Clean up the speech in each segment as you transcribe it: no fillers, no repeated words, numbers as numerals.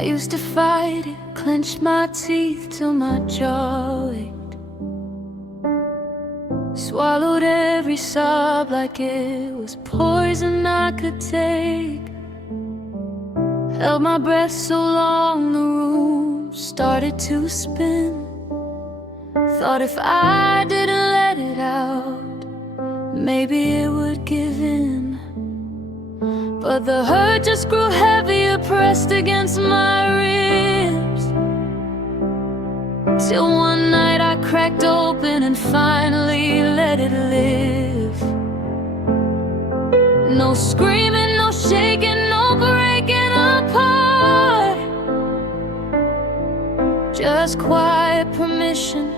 I used to fight it, clench my teeth till my jaw ached. Swallowed every sob like it was poison I could take. Held my breath so long the room started to spin. Thought if I didn't let it out, maybe it would give in. But the hurt just grew heavier, pressed against my ribs, till one night I cracked open and finally let it live. No screaming, no shaking, no breaking apart, just quiet permission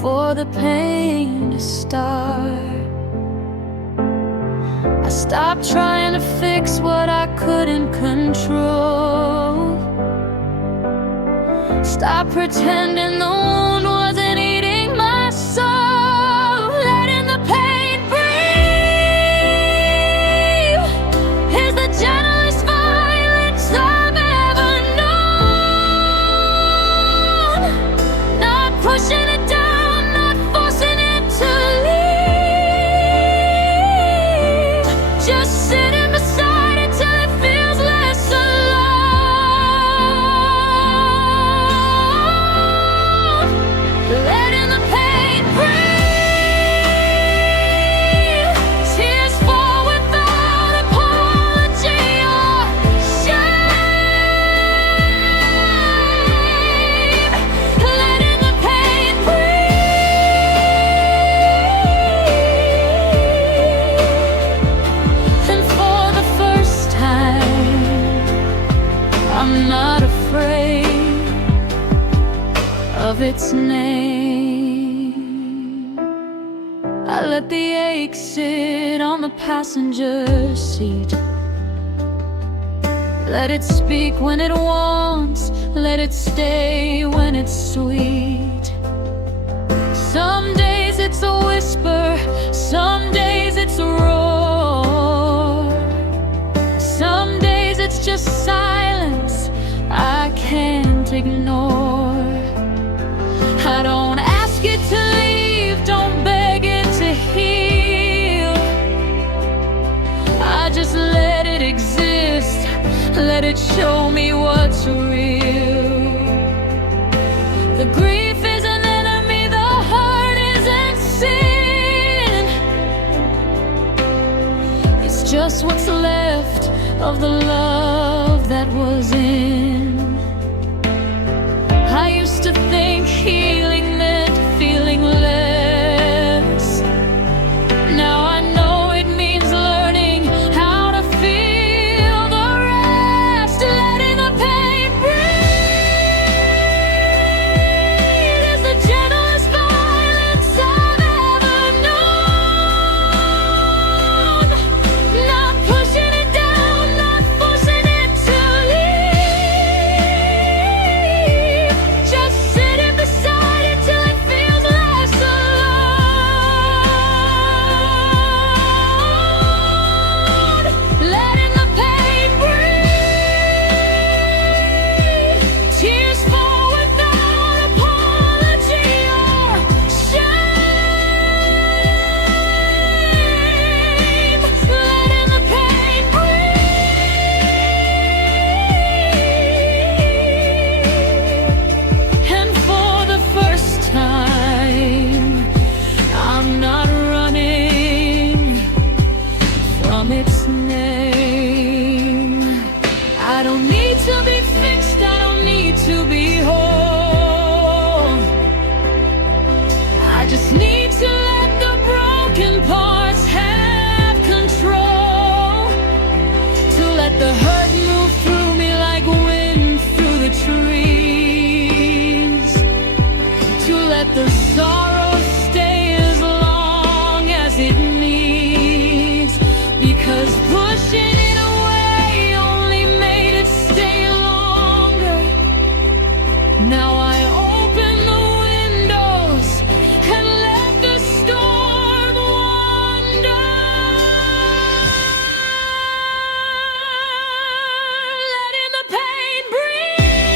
for the pain to start. I stopped trying to fix what I couldn't control. Stop pretending the wound wasn't eating my soul. Letting the pain breathe is the gentlest violence I've ever known. Not pushing it down, not forcing it to leave. Just sitting beside it till it feels less alone. Letting the pain breathe. Tears fall without apology or shame. Letting the pain breathe. And for the first time, I'm not afraid of its name. I let the ache sit on the passenger seat. Let it speak when it wants, let it stay when it's sweet. Some days it's a whisper, some days it's a roar. Some days it's just silence I can't ignore. I don't ask it to leave, don't beg it to heal. I just let it exist, let it show me what's real. The grief is an enemy, the hurt isn't sin. It's just what's left of the love that was in. I used to think healing meant feeling less. Now I know it means learning how to feel the rest. Letting the pain breathe is the gentlest violence I've ever known. Not pushing it down, not forcing it to leave. Just sitting beside it till it feels less alone. Letting the pain breathe. Tears fall without apology or shame. Letting the pain breathe. And for the first time, I'm not running from its name. I don't need to be fixed, I don't need to be whole. I just need to let the broken parts have control. To let the hurt move through me like wind through the trees. To let the sorrow stay as long as it needs. Because pushing it away only made it stay longer. Now I open the windows and let the storm wander. Letting the pain breathe.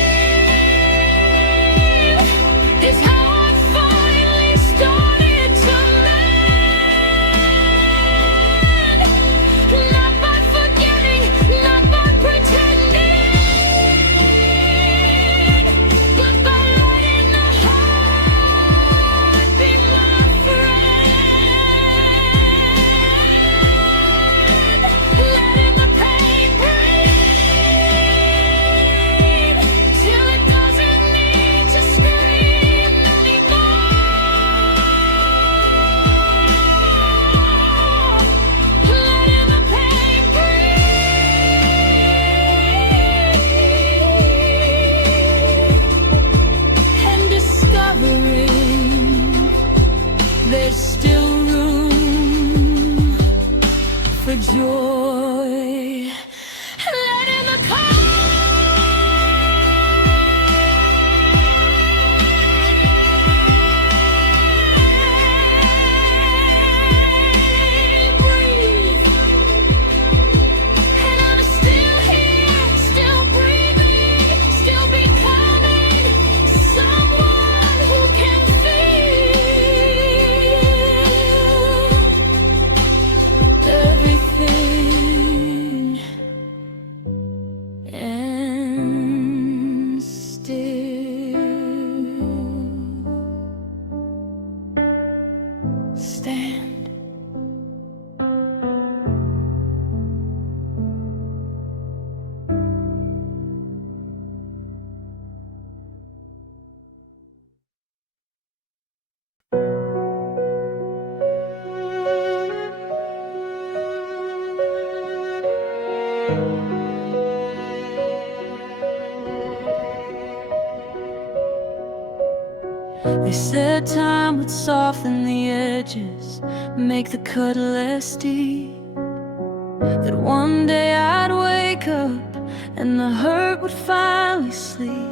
They said time would soften the edges, make the cut less deep, that one day I'd wake up and the hurt would finally sleep.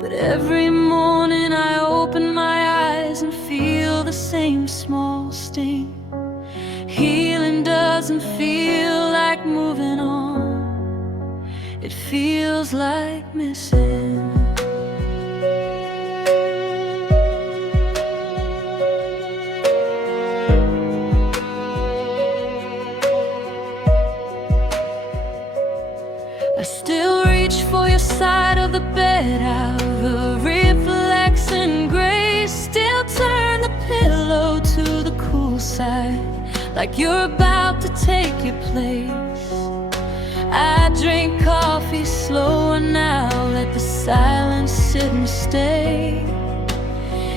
But every morning I open my eyes and feel the same small sting. Healing doesn't feel like moving on, it feels like missing. I still reach for your side of the bed out of reflex and grace. Still turn the pillow to the cool side, like you're about to take your place. I drink coffee slower now, let the silence sit and stay.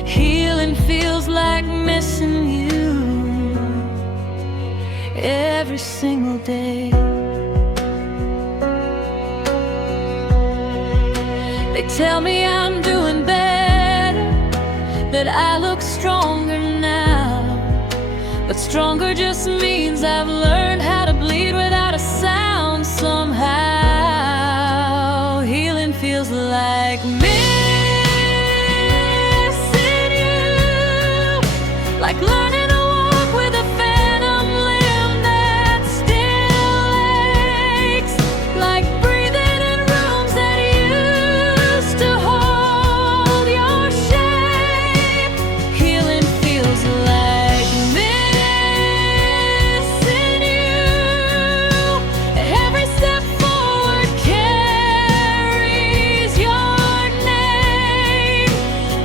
Healing feels like missing you every single day. They tell me I'm doing better, that I look stronger now. But stronger just means I've learned how to bleed without a sound somehow. Healing feels like missing you, like learning to walk with a phantom limb that still aches, like breathing in rooms that used to hold your shape. Healing feels like missing you. Every step forward carries your name.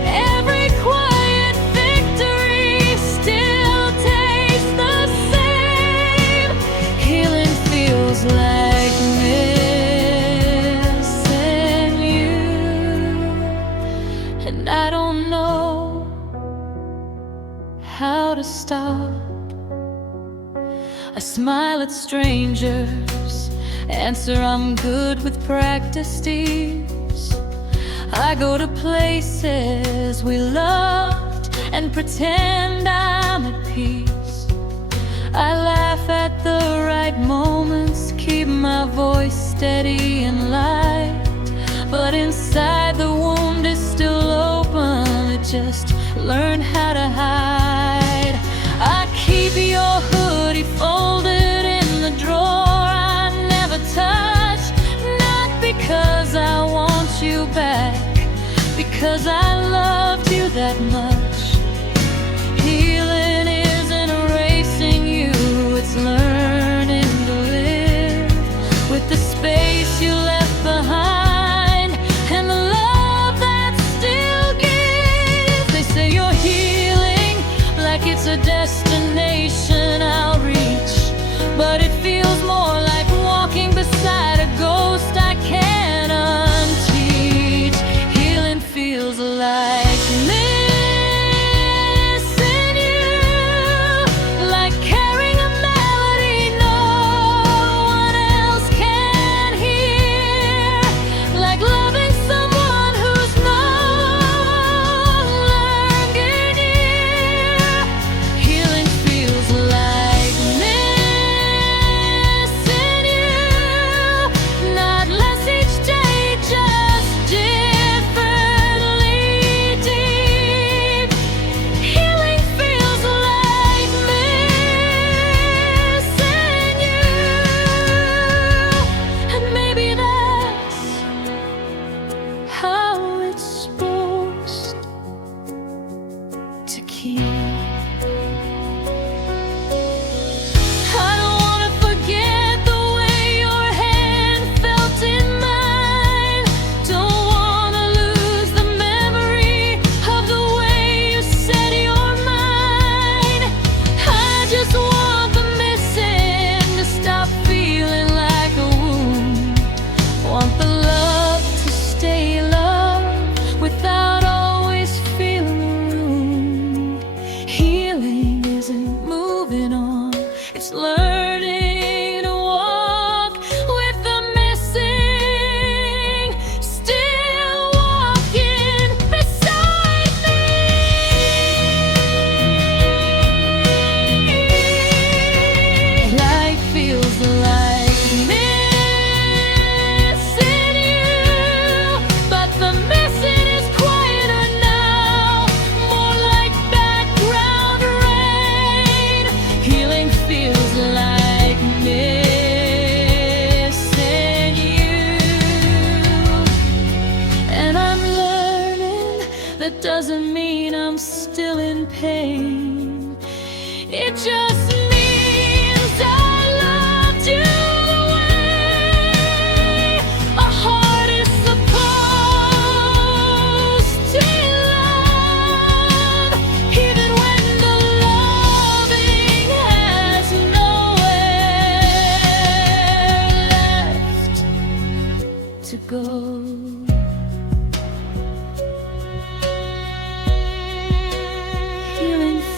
Every quiet victory still tastes the same. Healing feels like missing you, and I don't know how to stop. I smile at strangers, answer I'm good with practiced ease. I go to places we loved and pretend I'm at peace. I laugh at the right moments, keep my voice steady and light. But inside the wound is still open, it just learned how to hide. I keep your hoodie folded in the drawer I never touch, not because I want you back, because I loved you that much. Healing isn't erasing you, it's learning to live with the space you left behind and the love that still gives. They say you're healing like it's a destination I'll reach, but it feels more like walking beside a ghost I can't unteach. Healing feels like missing you, like carrying a melody no one else can hear, like loving someone who's no longer near. Healing feels like missing you, not less each day, just differently deep. Healing feels like missing you, and maybe that's how it's supposed to keep. I don't wanna forget the way your hand felt in mine. Don't wanna lose the memory of the way you said you're mine. I just want the missing to stop feeling like a wound. Want the love to stay love without that doesn't mean I'm still in pain. It just means I loved you the way a heart is supposed to love, even when the loving has nowhere left to go.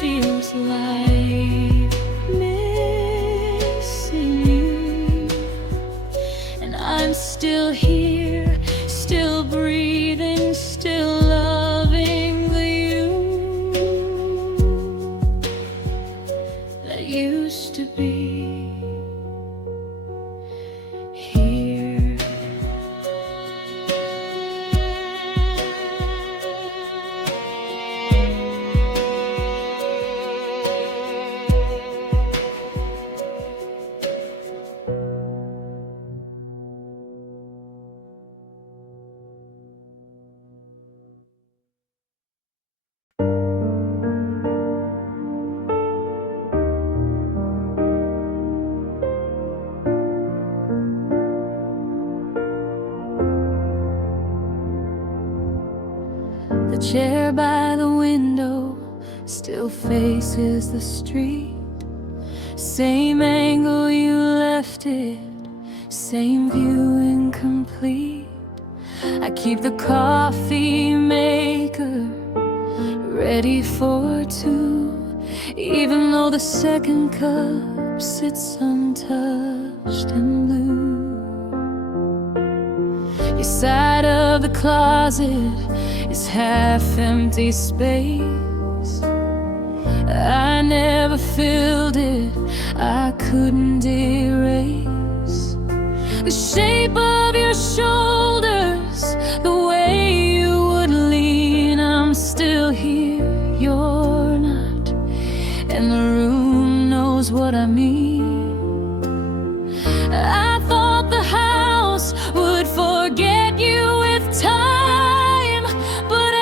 Feels like missing you, and I'm still here, still breathing, still loving the you that used to be here. The chair by the window still faces the street. Same angle you left it, same view incomplete. I keep the coffee maker ready for two, even though the second cup sits untouched and blue. Your side of the closet is half-empty space. I never filled it, I couldn't erase the shape of your shoulders, the way you would lean. I'm still here, you're not, and the room knows what I mean. I thought the house would forget you with time, but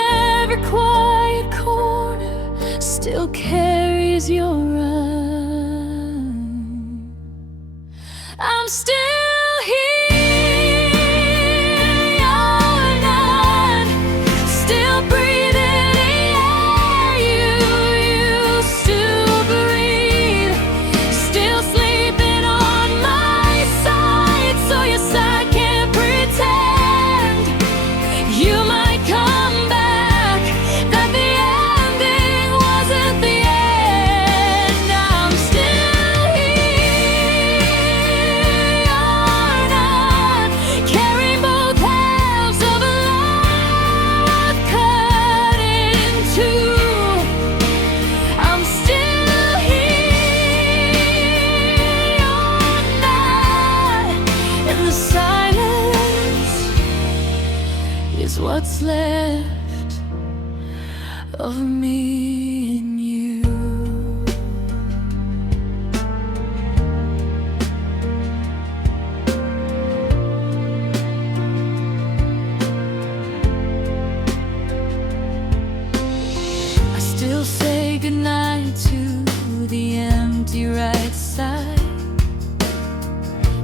every quiet corner still carries your rhyme. I'm still here, you're not, still breathing the air you used to breathe, still sleeping on my side, so yes, I can't pretend you might come back, that the ending wasn't the end. I'm still here, you're not, carrying both halves of a life cut in two. I'm still here, you're not, and the silence is what's left of me and you. I still say goodnight to the empty right side,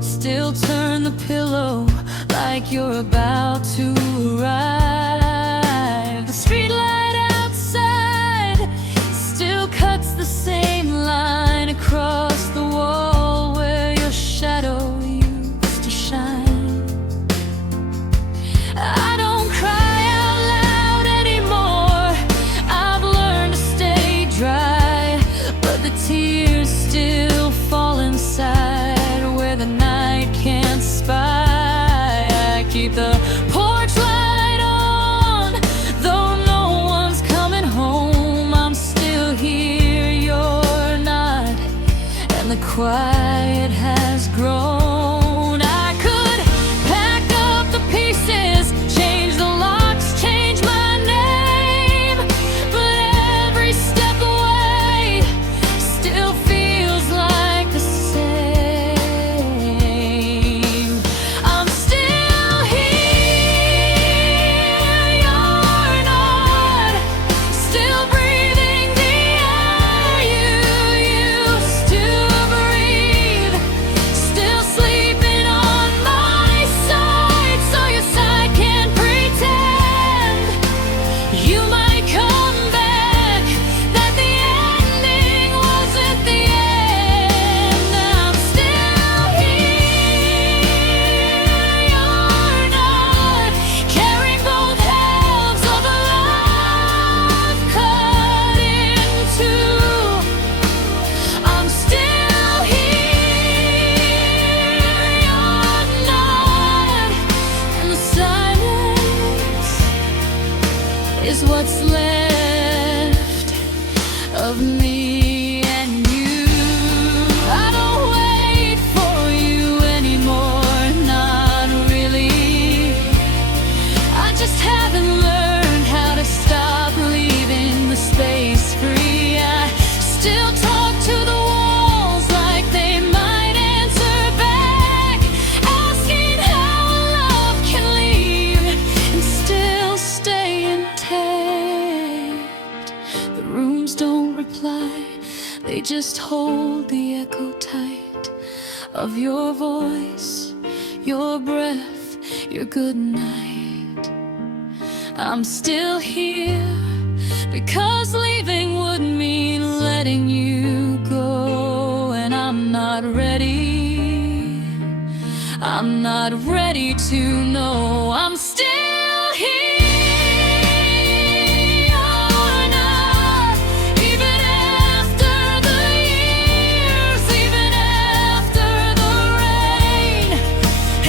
still turn the pillow like you're about to arrive. The street light outside still cuts the same line across the wall where your shadow used to shine. I don't cry out loud anymore, I've learned to stay dry, but the tears still fall inside where the night can't spy. I keep the porch light on is what's left of me and you. I don't wait for you anymore, not really. I just haven't learned how to stop leaving the space free. I still talk to the walls like they might answer back, asking how love can leave and still stay intact. The rooms don't reply, they just hold the echo tight of your voice, your breath, your good night. I'm still here because leaving would mean letting you go, and I'm not ready. I'm not ready to know I'm still here. You're not, even after the years, even after the rain.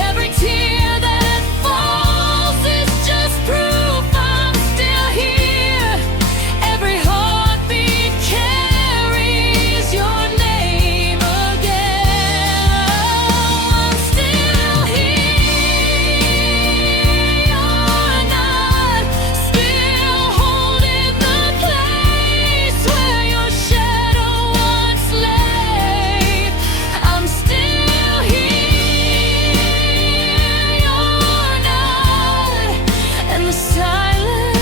Every tear that falls is just proof I'm still here. Every heartbeat carries your name again. I'm still here. You're not, still holding the place where your shadow once lay. I'm still here. You're not, and the silence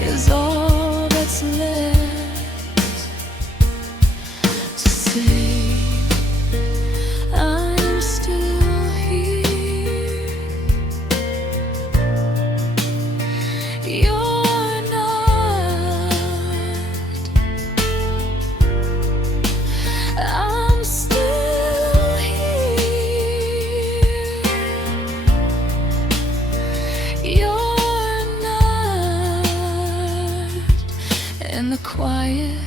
is all that's left to say. I'm still here. You're not. I'm still here. You're not. And the quiet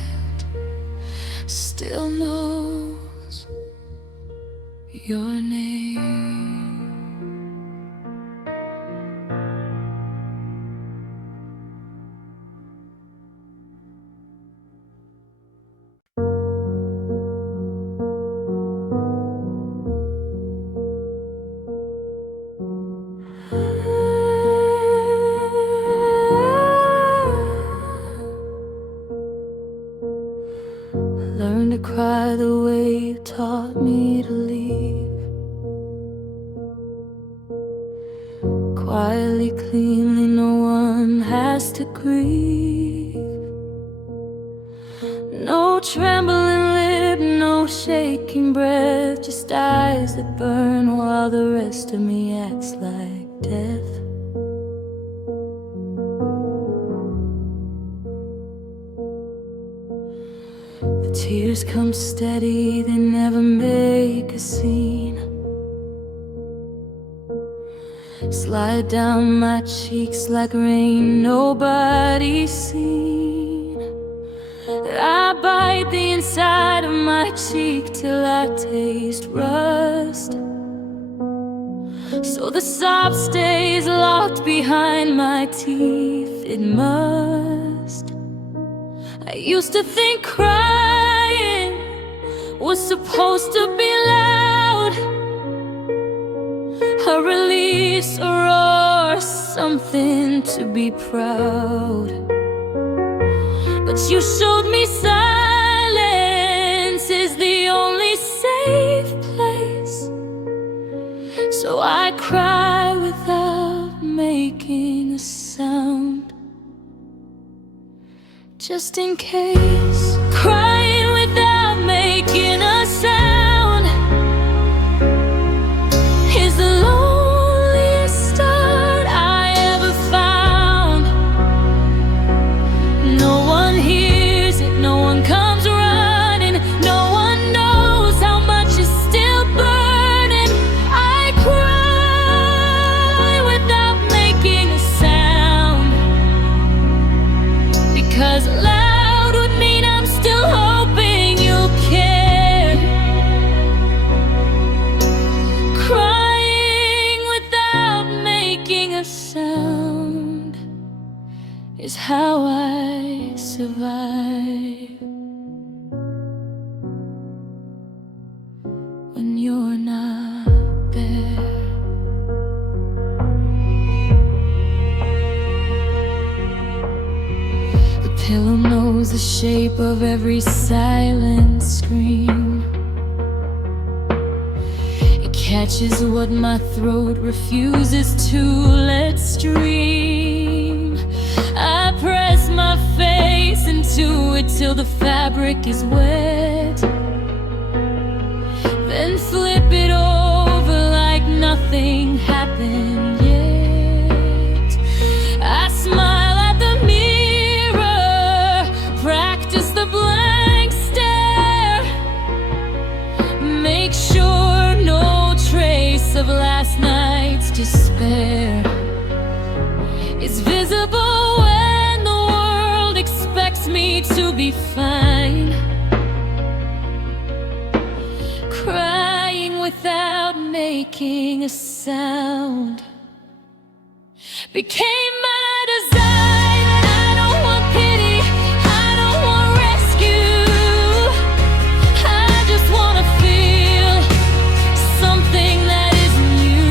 still knows your name. Learn to cry the way you taught me to leave. Quietly, cleanly, no one has to grieve. No trembling lip, no shaking breath, just eyes that burn while the rest of me acts like death. The tears come steady, they never make a scene. Slide down my cheeks like rain nobody's seen. I bite the inside of my cheek till I taste rust, so the sob stays locked behind my teeth. It must. I used to think crying was supposed to be loud, a release, a roar, something to be proud. But you showed me silence is the only safe place, so I cry without making a sound, just in case. Crying without making a sound is the loneliest start I ever found. No one hears it, no one comes running, no one knows how much is still burning. I cry without making a sound, because loud would mean I'm still hoping you'll care. Crying without making a sound. is how I survive when you're not there. The pillow knows the shape of every silent scream. It catches what my throat refuses to let stream. I press my face into it till the fabric is wet, then flip it over like nothing happened yet. I smile at the mirror, practice the blank stare, make sure no trace of last night's despair is visible when the world expects me to be fine. Crying without making a sound became my design. I don't want pity, I don't want rescue. I just wanna feel something that isn't you.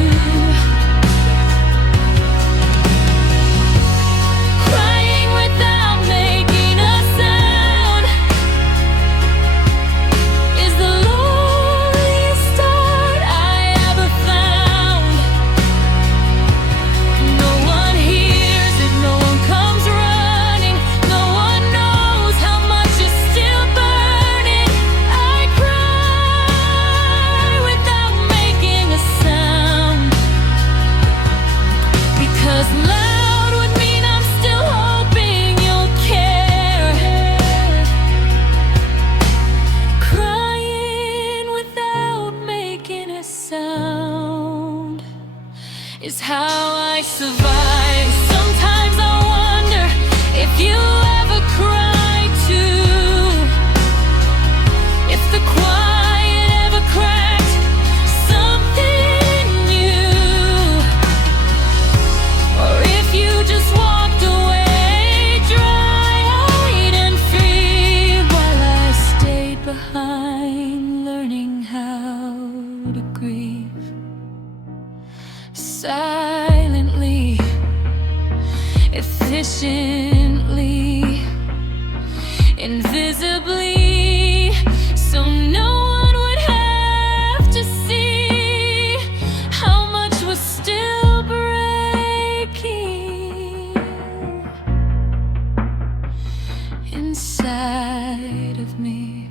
Crying without making a sound is the loneliest start I ever found. No one hears it, no one comes running, no one knows how much is still burning. I cry without making a sound, because loud would mean I'm still hoping you'll care. Crying without making a sound is how I survive. Sometimes I wonder if you ever cry too, if the quiet ever cracked something new, or if you just walked away dry-eyed and free while I stayed behind learning how to grieve silently, efficiently, invisibly, so no one would have to see how much was still breaking inside of me.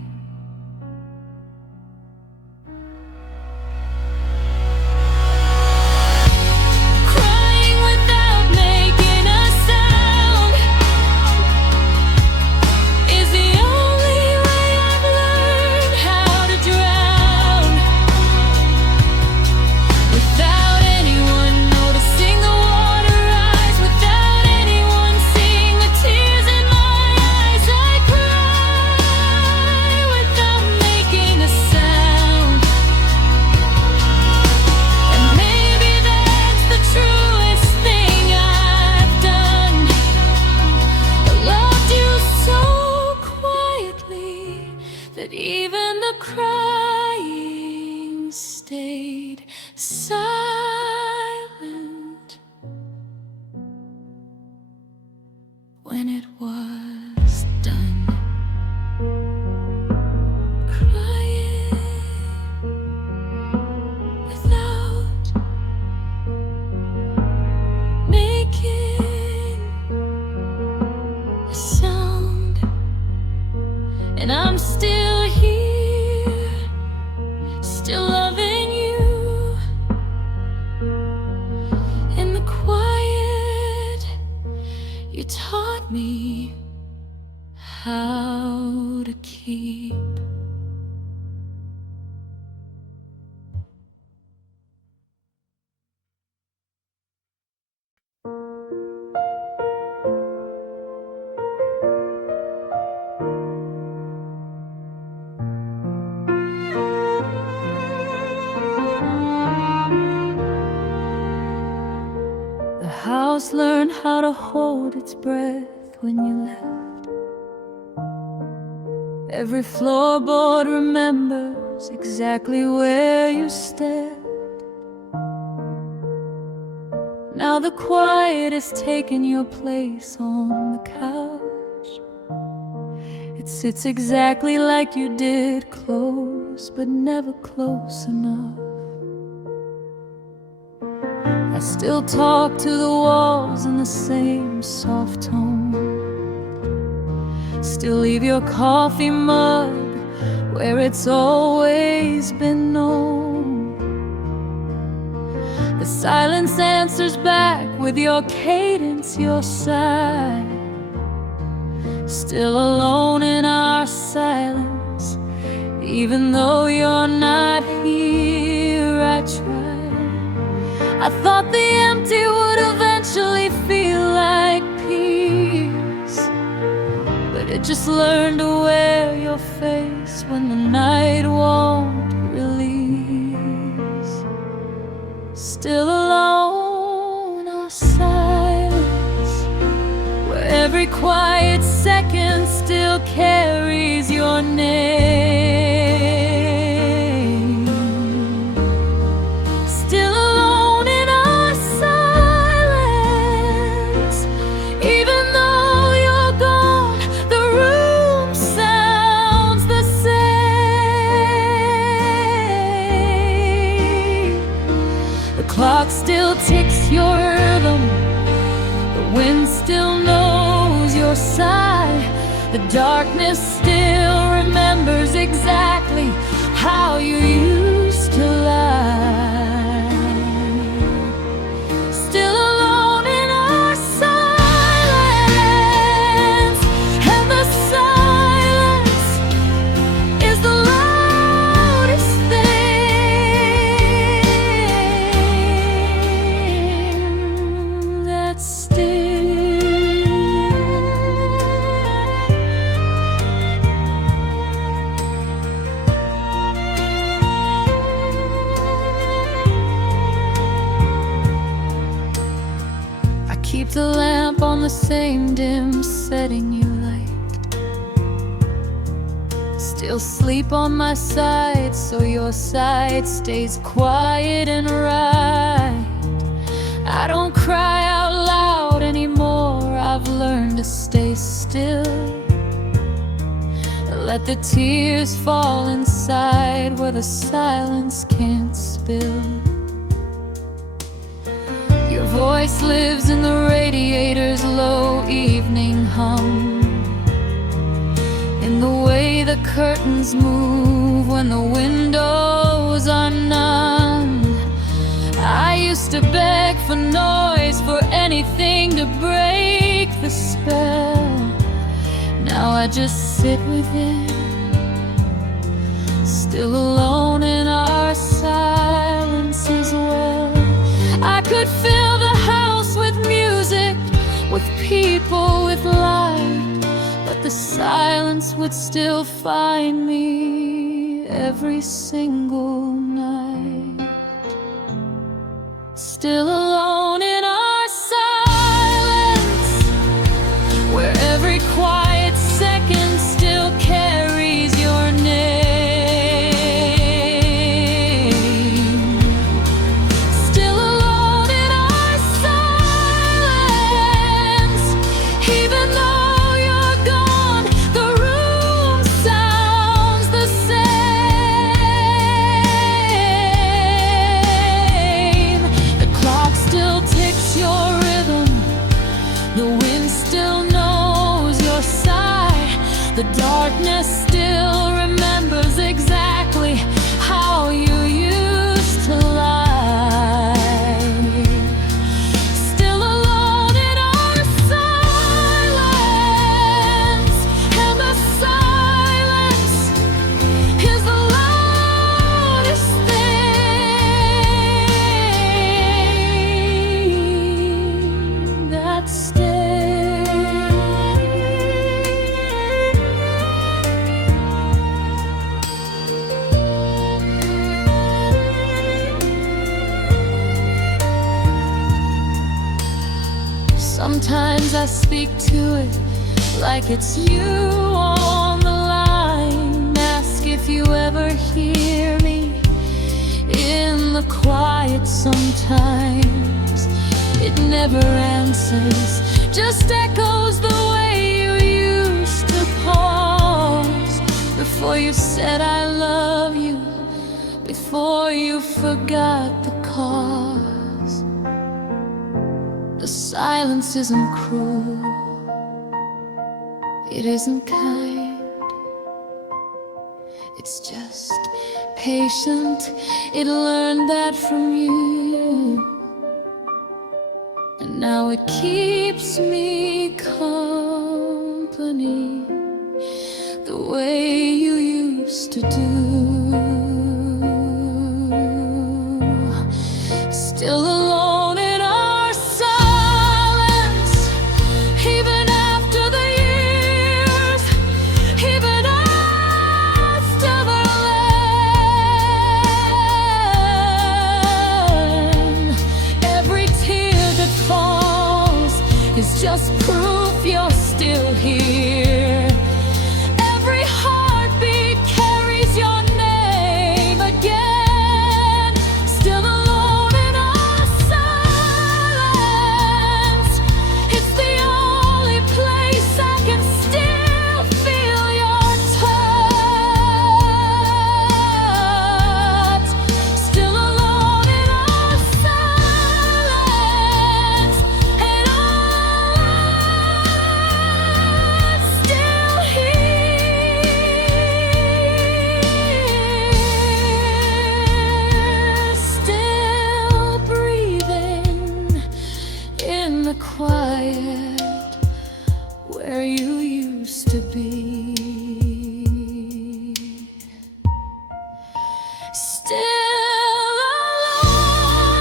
Crying without making a sound is the only way I've learned how to drown, without anyone noticing the water rise, without anyone seeing the tears in my eyes. I cry without making a sound, and maybe that's the truest thing I've done. I loved you so quietly that even the crying stayed silent when it was done. Crying without making a sound, and I'm still here, still loving you. In the quiet, you taught me how to keep. The house house learned how to hold its breath when you left. Every floorboard remembers exactly where you stepped. Now the quiet has taken your place on the couch. It sits exactly like you did, close but never close enough. I still talk to the walls in the same soft tone. Still leave your coffee mug where it's always been known. The silence answers back with your cadence, your sigh. Still alone in our silence, even though you're not here. I try. I thought the empty would eventually feel like peace, but it just learned to wear your face when the night won't release. Still alone, our silence, where every quiet second still carries your name. Still alone in our silence, even though you're gone, the room sounds the same. The clock still ticks your rhythm, the wind still knows your sigh. The darkness still remembers exactly how you used to lie. Still alone in our silence, and the silence is the loudest thing that's still. Keep the lamp on the same dim setting you liked. Still sleep on my side so your side stays quiet and right. I don't cry out loud anymore, I've learned to stay still. Let the tears fall inside where the silence can't spill. Your voice lives in the radiator's low evening hum, in the way the curtains move when the windows are numb. I used to beg for noise, for anything to break the spell. Now I just sit within, still alone in our silence as well. I could fill the house with music, with people, with light, but the silence would still find me every single night. Still alone in our silence, where every quiet second still carries your name. The darkness still remembers exactly how you used to lie. Still alone in our silence, and the silence is the loudest thing that stays. Sometimes I speak to it like it's you on the line. Ask if you ever hear me in the quiet. Sometimes it never answers, just echoes the way you used to pause before you said I love you, before you forgot the cause. The silence isn't cruel, it isn't kind, it's just patient. It learned that from you, and now it keeps me company the way you used to do. Still alone in our silence, even after the years, even after the land. Every tear that falls is just proof you're still here. Every heartbeat carries your name again. Still alone in our silence, it's the only place I can still feel your touch. Still alone in our silence, and I'm still here, still breathing in the quiet where you used to be. Still alone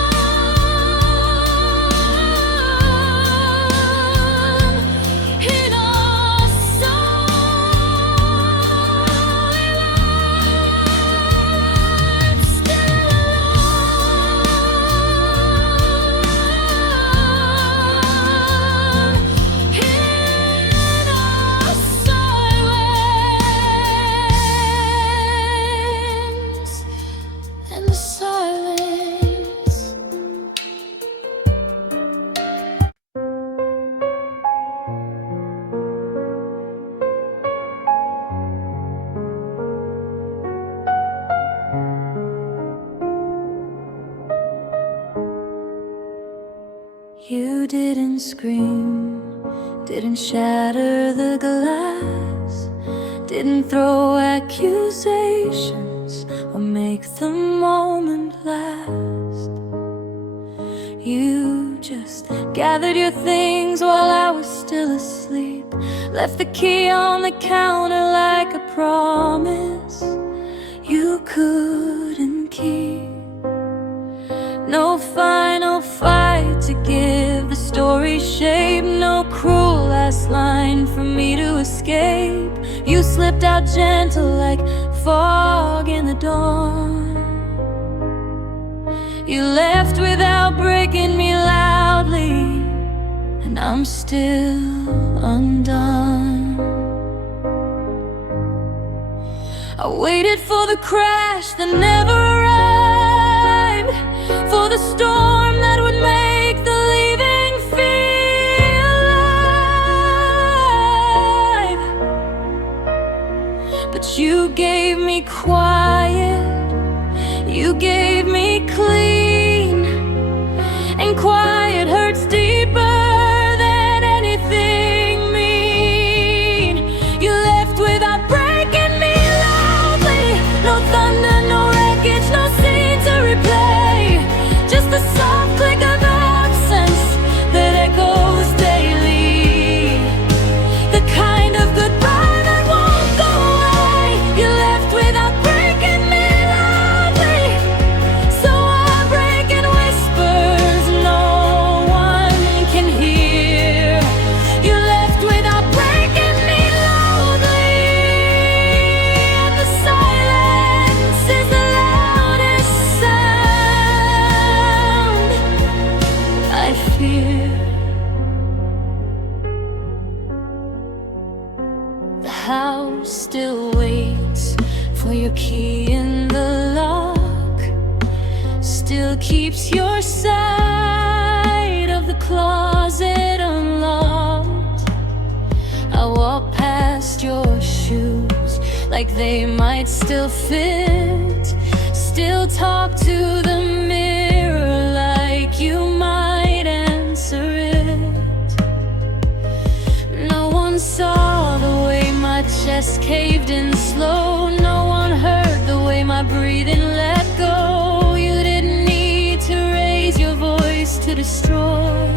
in our silence. Still alone in our silence. And the silence. You didn't scream, didn't shatter the glass, didn't throw accusations or make the moment last. You just gathered your things while I was still asleep, left the key on the counter like a promise you couldn't keep. No final fight to give the story shape, no cruel last line for me to escape. You slipped out gentle like fog in the dawn. You left without breaking me loudly, and I'm still undone. I waited for the crash that never arrived, for the storm that would make the leaving feel alive. But you gave me quiet, you gave me clean, and quiet hurts deeper than anything mean. You left without breaking me loudly, no thunder, no wreckage, no scene to replay, just the soft click of absence that echoes daily, the kind of goodbye that won't go away. You left without breaking me loudly, so still waits for your key in the lock, still keeps your side of the closet unlocked. I walk past your shoes like they might still fit, still talk to the mirror like you might answer it. No one saw the way my chest caved in slow, no one heard the way my breathing let go. You didn't need to raise your voice to destroy,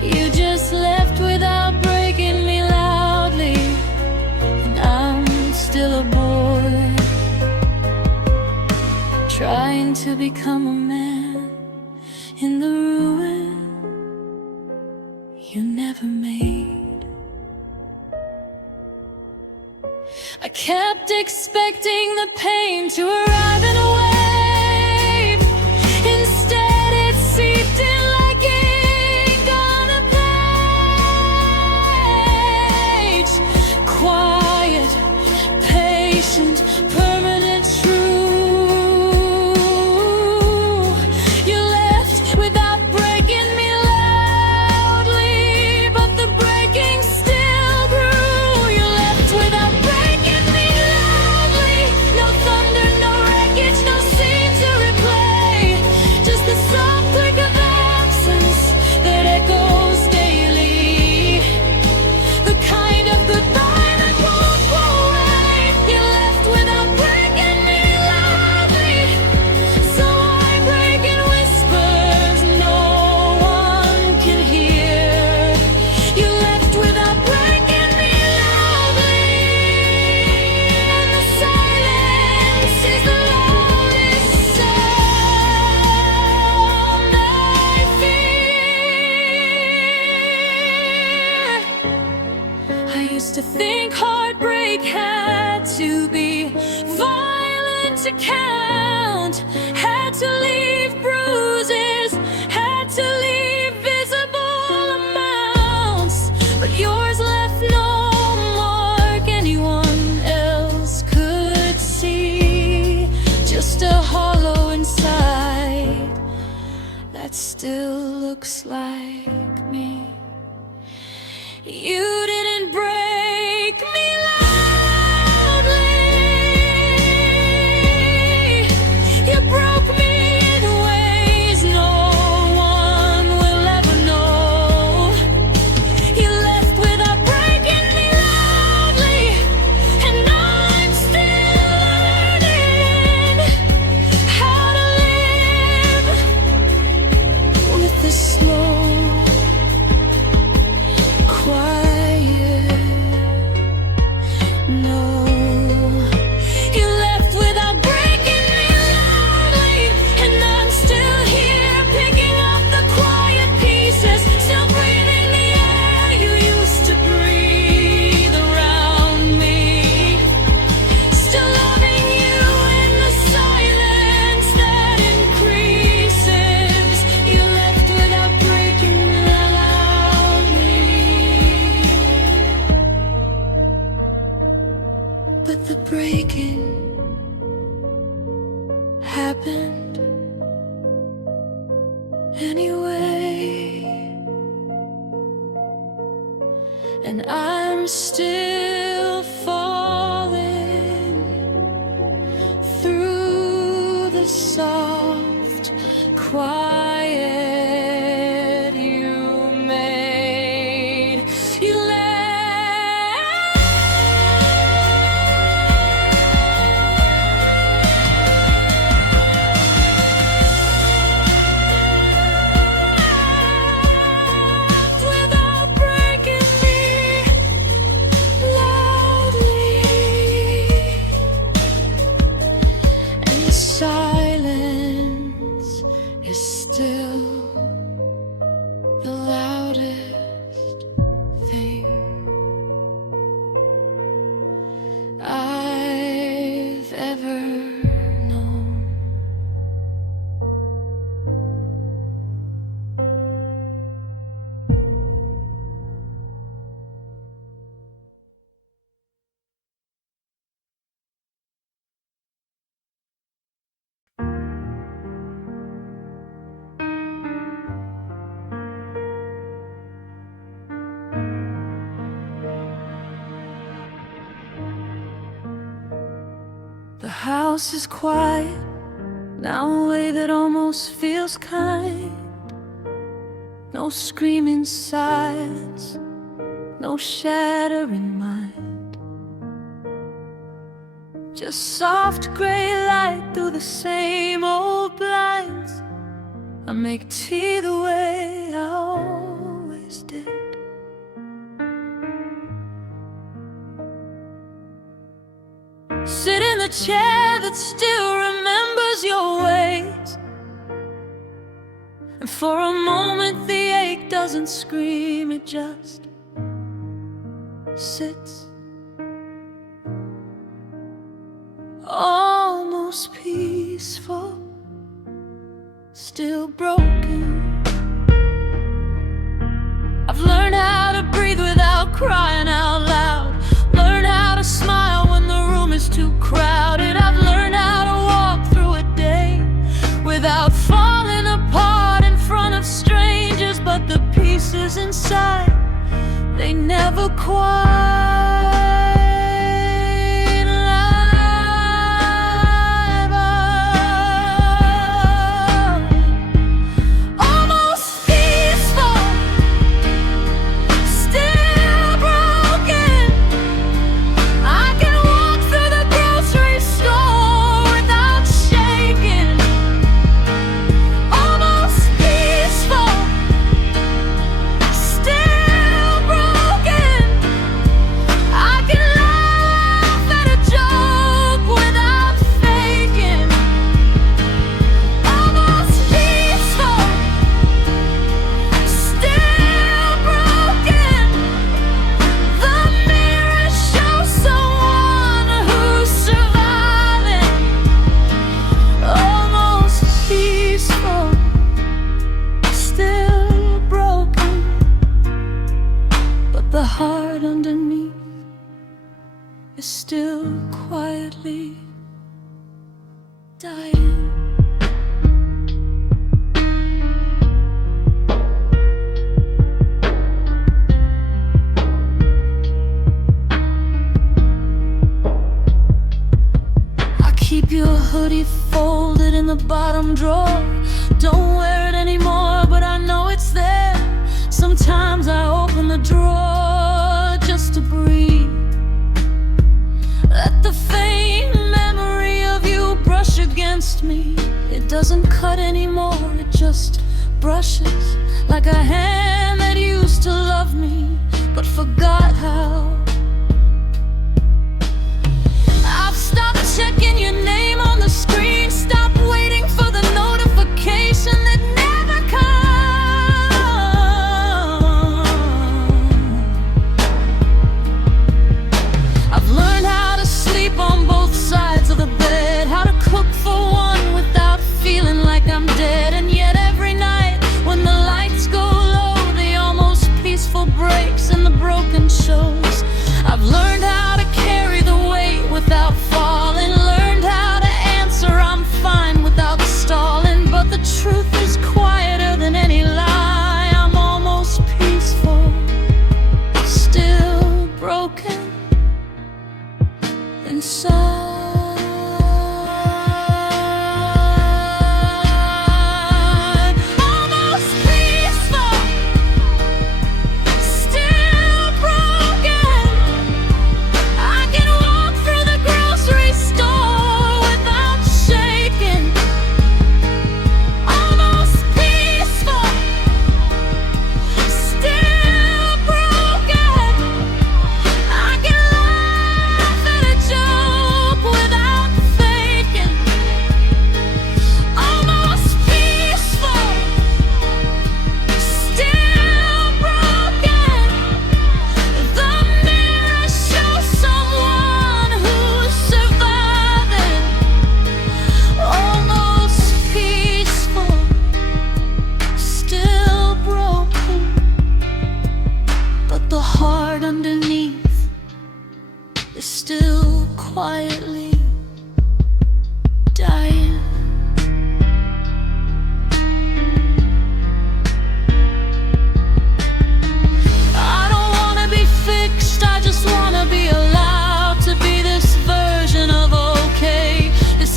you just left without breaking me loudly, and I'm still a boy, trying to become a man in the ruin you never made. I kept expecting the pain to arrive in a wave. Instead it seeped in like ink on a page. Quiet, patient, permanent, true. You left without breaking me loudly, but the breaking still grew. You left without breaking me loudly. No thunder, no wreckage, no scene to replay, just the soft click of absence that echoes daily, the kind of goodbye that won't go away. You left without breaking me loudly, so I break in whispers no one can hear. You left without breaking me loudly, and the silence is the loudest sound I fear. I used to think heartbreak had to be violent to count, had to leave bruises, had to leave visible amounts, but yours left no mark anyone else could see, just a hollow inside that still looks like me. You didn't break me loudly, you broke me in ways no one will ever know. You left without breaking me loudly, and I'm still learning how to live with the slow, quiet, no. You left without breaking me loudly, and I'm still here picking up the quiet pieces, still breathing the air you used to breathe around me, still loving you in the silence that increases. You left without breaking me loudly, but the breaking happened anyway, and I'm still falling through the soft, quiet you made. You left without breaking me loudly, and the silence is still the loudest thing I've ever house is quiet now, a way that almost feels kind. No screaming silence, no shattering mind. Just soft gray light through the same old blinds. I make tea the way I always did. Sit in the chair that still remembers your ways, and for a moment the ache doesn't scream, it just sits. Almost peaceful, still broken. I've learned how to breathe without crying out loud. Learned how to smile when the room is too crowded. I've learned how to walk through a day without falling apart in front of strangers. But the pieces inside, they never quite live up. Almost peaceful, still broken. I can walk through the grocery store without shaking. Almost peaceful, still broken. I can laugh at a joke without faking. Almost peaceful, still broken. The mirror shows someone who's surviving. Almost peaceful, still broken. But the heart underneath is still quietly dying. I keep your hoodie folded in the bottom drawer. Don't wear it anymore, but I know it's there. Sometimes I open the drawer just to breathe. Let the faint memory of you brush against me. It doesn't cut anymore, it just brushes like a hand that used to love me but forgot how. I've stopped checking your name on the screen, stopped waiting for the notification that never comes. I've learned how to sleep on both sides of the bed, how to cook for one without feeling like I'm dead. And yet every night when the lights go low, the almost peaceful breaks and the broken shows. I've learned how to carry the weight without falling, learned how to answer I'm fine without stalling. But the truth is quieter than any lie. I'm almost peaceful, still broken inside. Almost peaceful, still broken. I can walk through the grocery store without shaking. Almost peaceful, still broken. I can laugh at a joke without faking. Almost peaceful, still broken. The mirror shows someone who's surviving. Almost peaceful, still broken. But the heart underneath is still quietly dying. I don't wanna be fixed, I just wanna be allowed to be this version of okay, this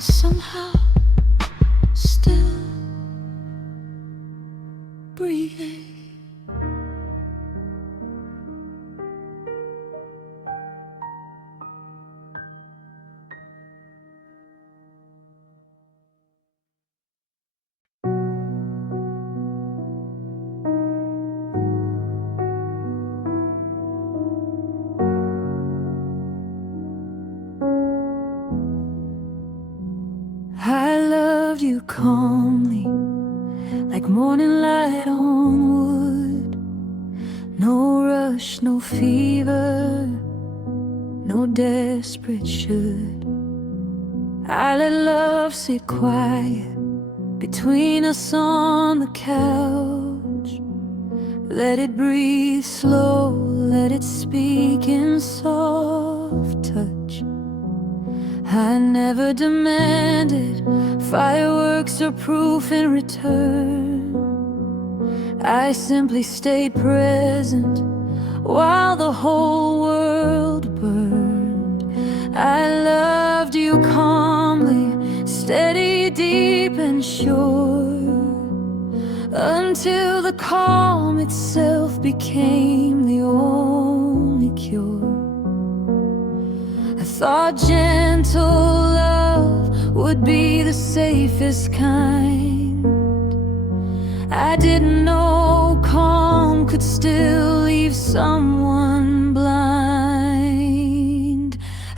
and somehow still breathing. I loved you calmly, like morning light on wood. No rush, no fever, no desperate should. I let love sit quiet between us on the couch. Let it breathe slow, let it speak in soft touch. I never demanded fireworks or proof in return. I simply stayed present while the whole world burned. I loved you calmly, steady, deep and sure, until the calm itself became the only cure. I thought gentle love would be the safest kind. I didn't know calm could still leave someone blind.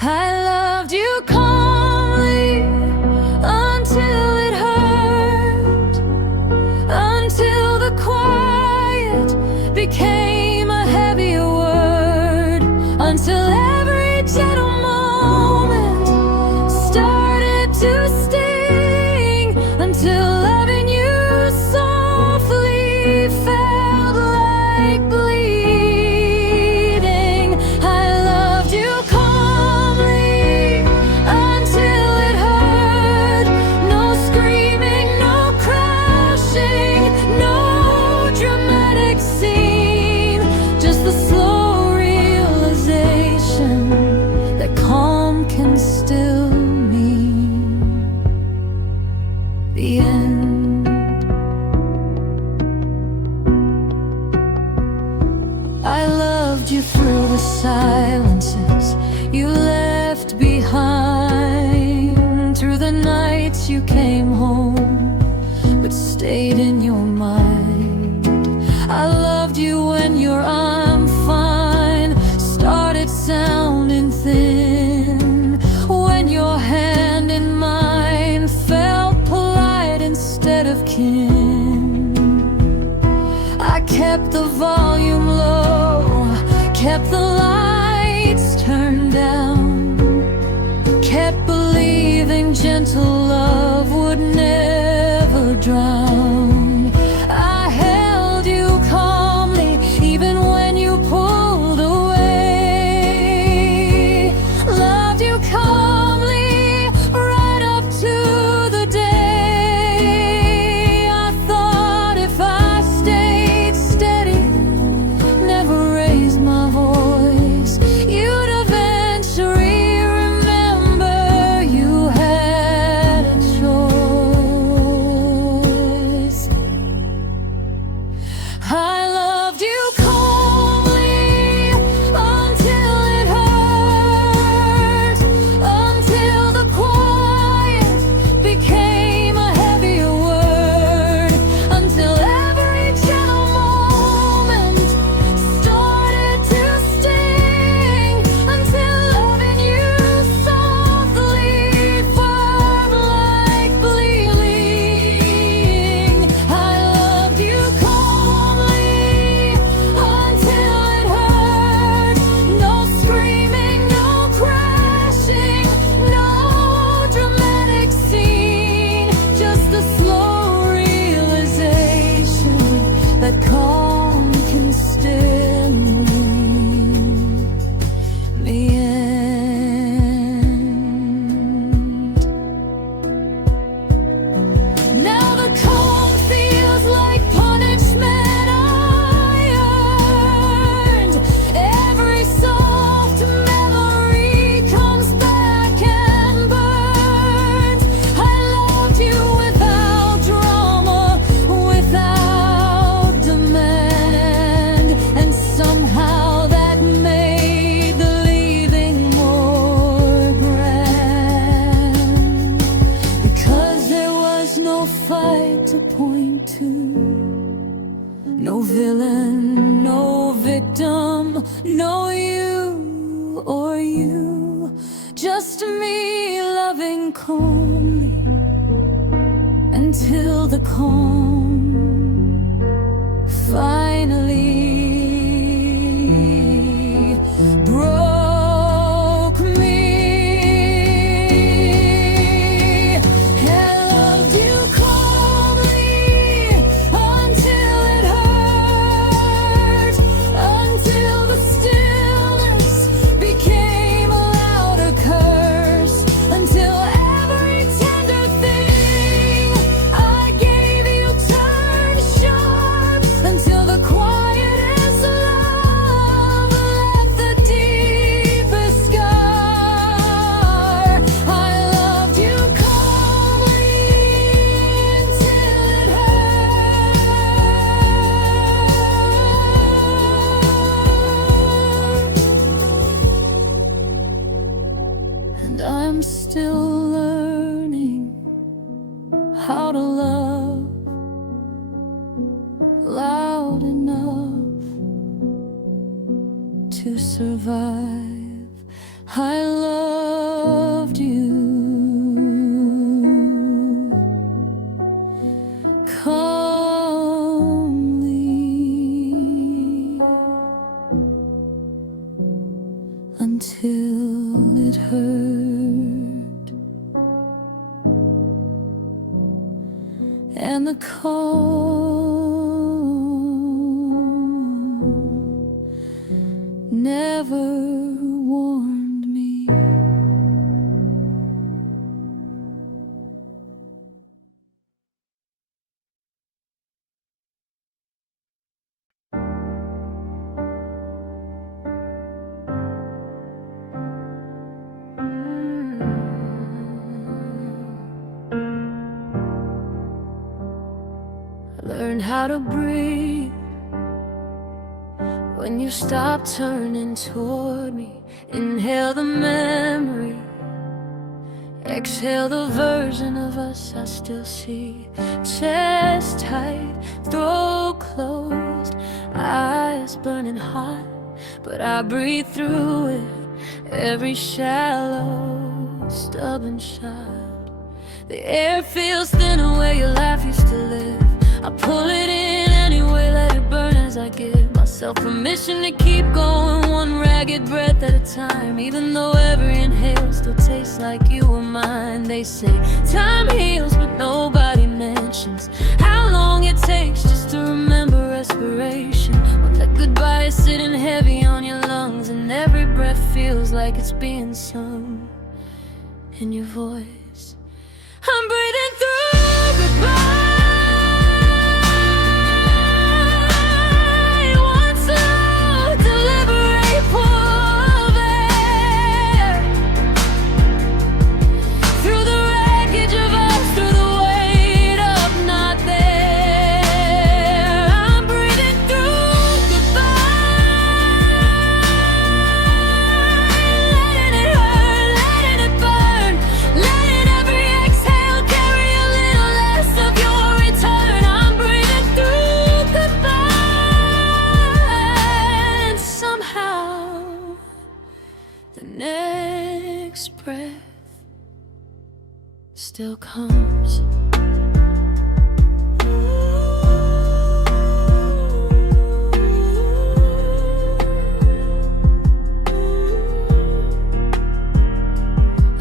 I loved you calmly until it hurt, until the quiet became a heavier word, until every gentle moment started to sting, until loving you softly felt like bleeding. I loved you calmly until it hurt. No screaming, no crashing, no dramatic scene, just the slow realization that calm can still mean the end. I loved you through the silences you left behind, through the nights you came home but stayed in your mind. I loved you when your I'm fine started sounding thin, when your hand in mine felt polite instead of kin. I kept the volume low, kept the lights turned down, kept believing gentle love would never drown. I held you calmly even when you pulled away. Loved you calmly right up to the day I thought if I stayed steady, never raised my voice, you'd eventually remember you had a choice. drank calmly until the calm finally broke me. I loved you calmly until it hurt, until the stillness became a louder curse, until every tender thing I gave you turned sharp, until the quietest love left the deepest scar. I loved you calmly until it hurt. And I'm still learning how to love loud enough to survive. I loved you calmly until it hurt, and the calm never warned me. Learned how to breathe when you stop turning toward me. Inhale the memory, exhale the version of us I still see. Chest tight, throat closed, eyes burning hot, but I breathe through it. Every shallow, stubborn shot. The air feels thinner where your laugh used to live. I pull it in anyway, let it burn as I give myself permission to keep going, one ragged breath at a time. Even though every inhale still tastes like you were mine. They say time heals, but nobody mentions how long it takes just to remember respiration. When that goodbye is sitting heavy on your lungs, and every breath feels like it's being sung in your voice. I'm breathing through goodbye. Breath still comes.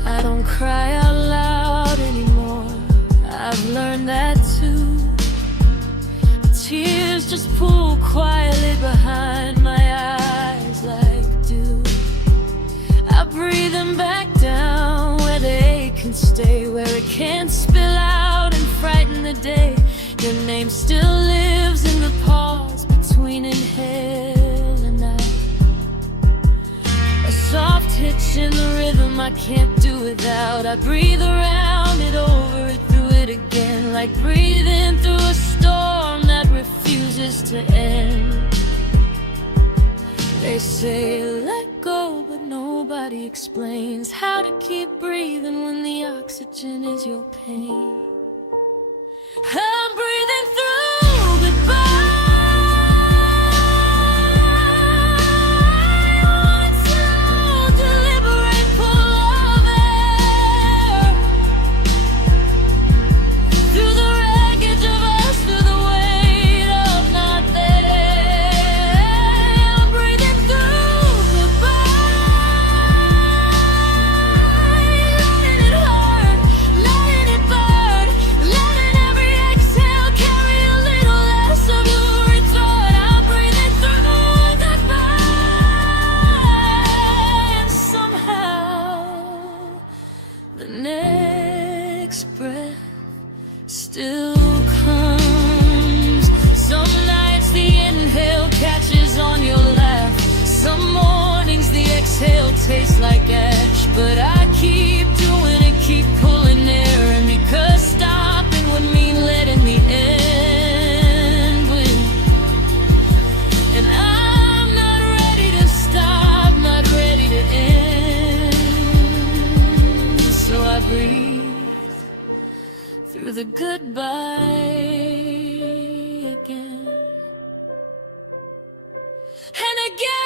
I don't cry out loud anymore. I've learned that too. The tears just pool quietly behind my eyes like dew. I breathe them back down where they can stay, where it can't spill out and frighten the day. Your name still lives in the pause between inhale and out. A soft hitch in the rhythm I can't do without. I breathe around it, over it, through it again, like breathing through a storm that refuses to end. They say let go, but nobody explains how to keep breathing when the oxygen is your pain. I'm breathing through goodbye. One slow, deliberate pull of air next breath still comes. Some nights the inhale catches on your laugh. Some mornings the exhale tastes like ash. But I keep doing it, keep pulling air in me, 'cause stopping would mean letting the end win. And I'm not ready to stop, not ready to end. So I breathe through the goodbye again and again.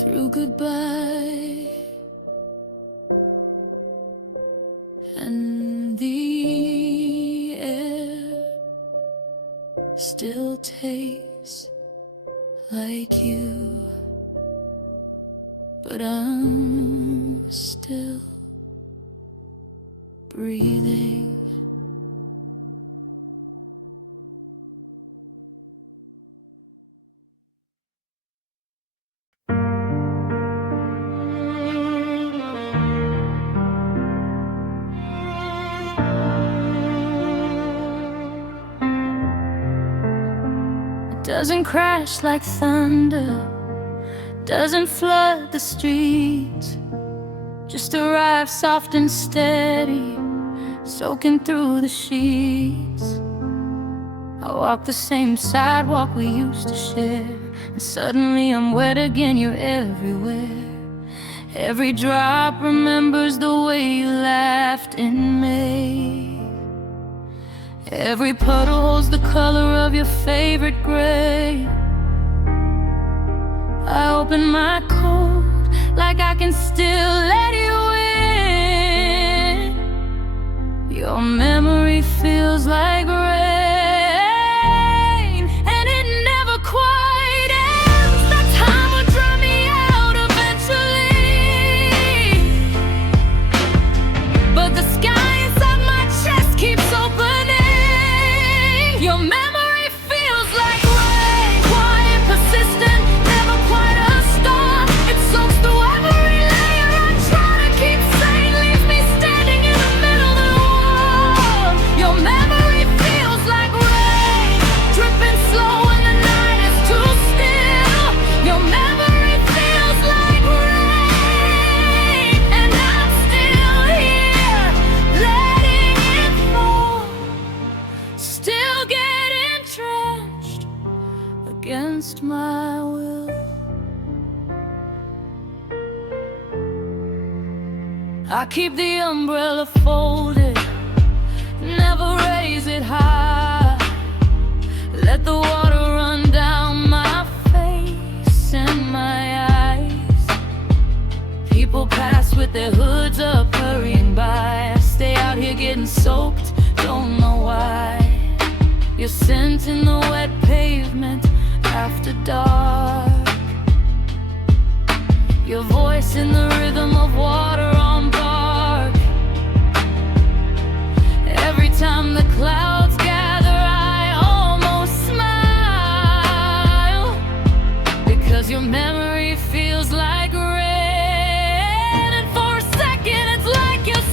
Through goodbye and the air still tastes like you, but I'm still breathing. Doesn't crash like thunder, doesn't flood the streets, just arrives soft and steady, soaking through the sheets. I walk the same sidewalk we used to share, and suddenly I'm wet again, you're everywhere. Every drop remembers the way you laughed in May. Every puddle holds the color of your favorite gray. I open my coat like I can still let you in. Your memory feels like rain, and it never quite ends. That time will dry me out eventually, but the sky inside my chest keeps opening. Your memory feels like rain, quiet, persistent, never quite a stop. It soaks through every layer I try to keep sane, leaves me standing in the middle of the wall. Your memory feels like rain, dripping slow when the night is too still. Your memory feels like rain, and I'm still here, letting it fall. Still get entrenched against my will. I keep the umbrella folded, never raise it high. Let the water run down my face and my eyes. People pass with their hoods up, hurrying by. I stay out here getting soaked, don't know why. Your scent in the wet pavement after dark. Your voice in the rhythm of water on bark. Every time the clouds gather, I almost smile, because your memory feels like rain, and for a second it's like you're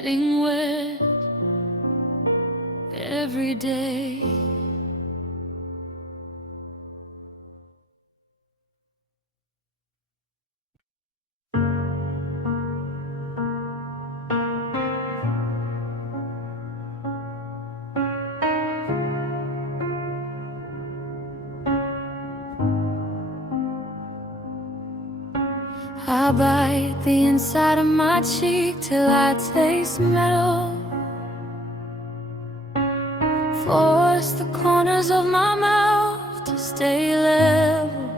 getting wet every day. I bite the inside of my cheek till I taste metal. Force the corners of my mouth to stay level.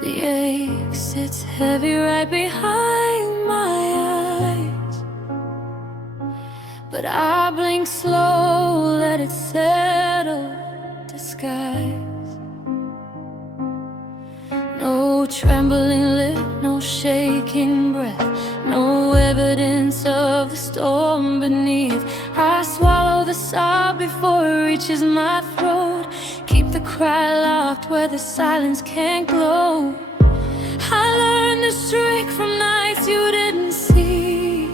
The ache sits heavy right behind my eyes, but I blink slow, let it settle, disguise. No trembling lip, no shaking breath, no evidence of the storm beneath. I swallow the sob before it reaches my throat. Keep the cry locked where the silence can't glow. I learned this trick from nights you didn't see,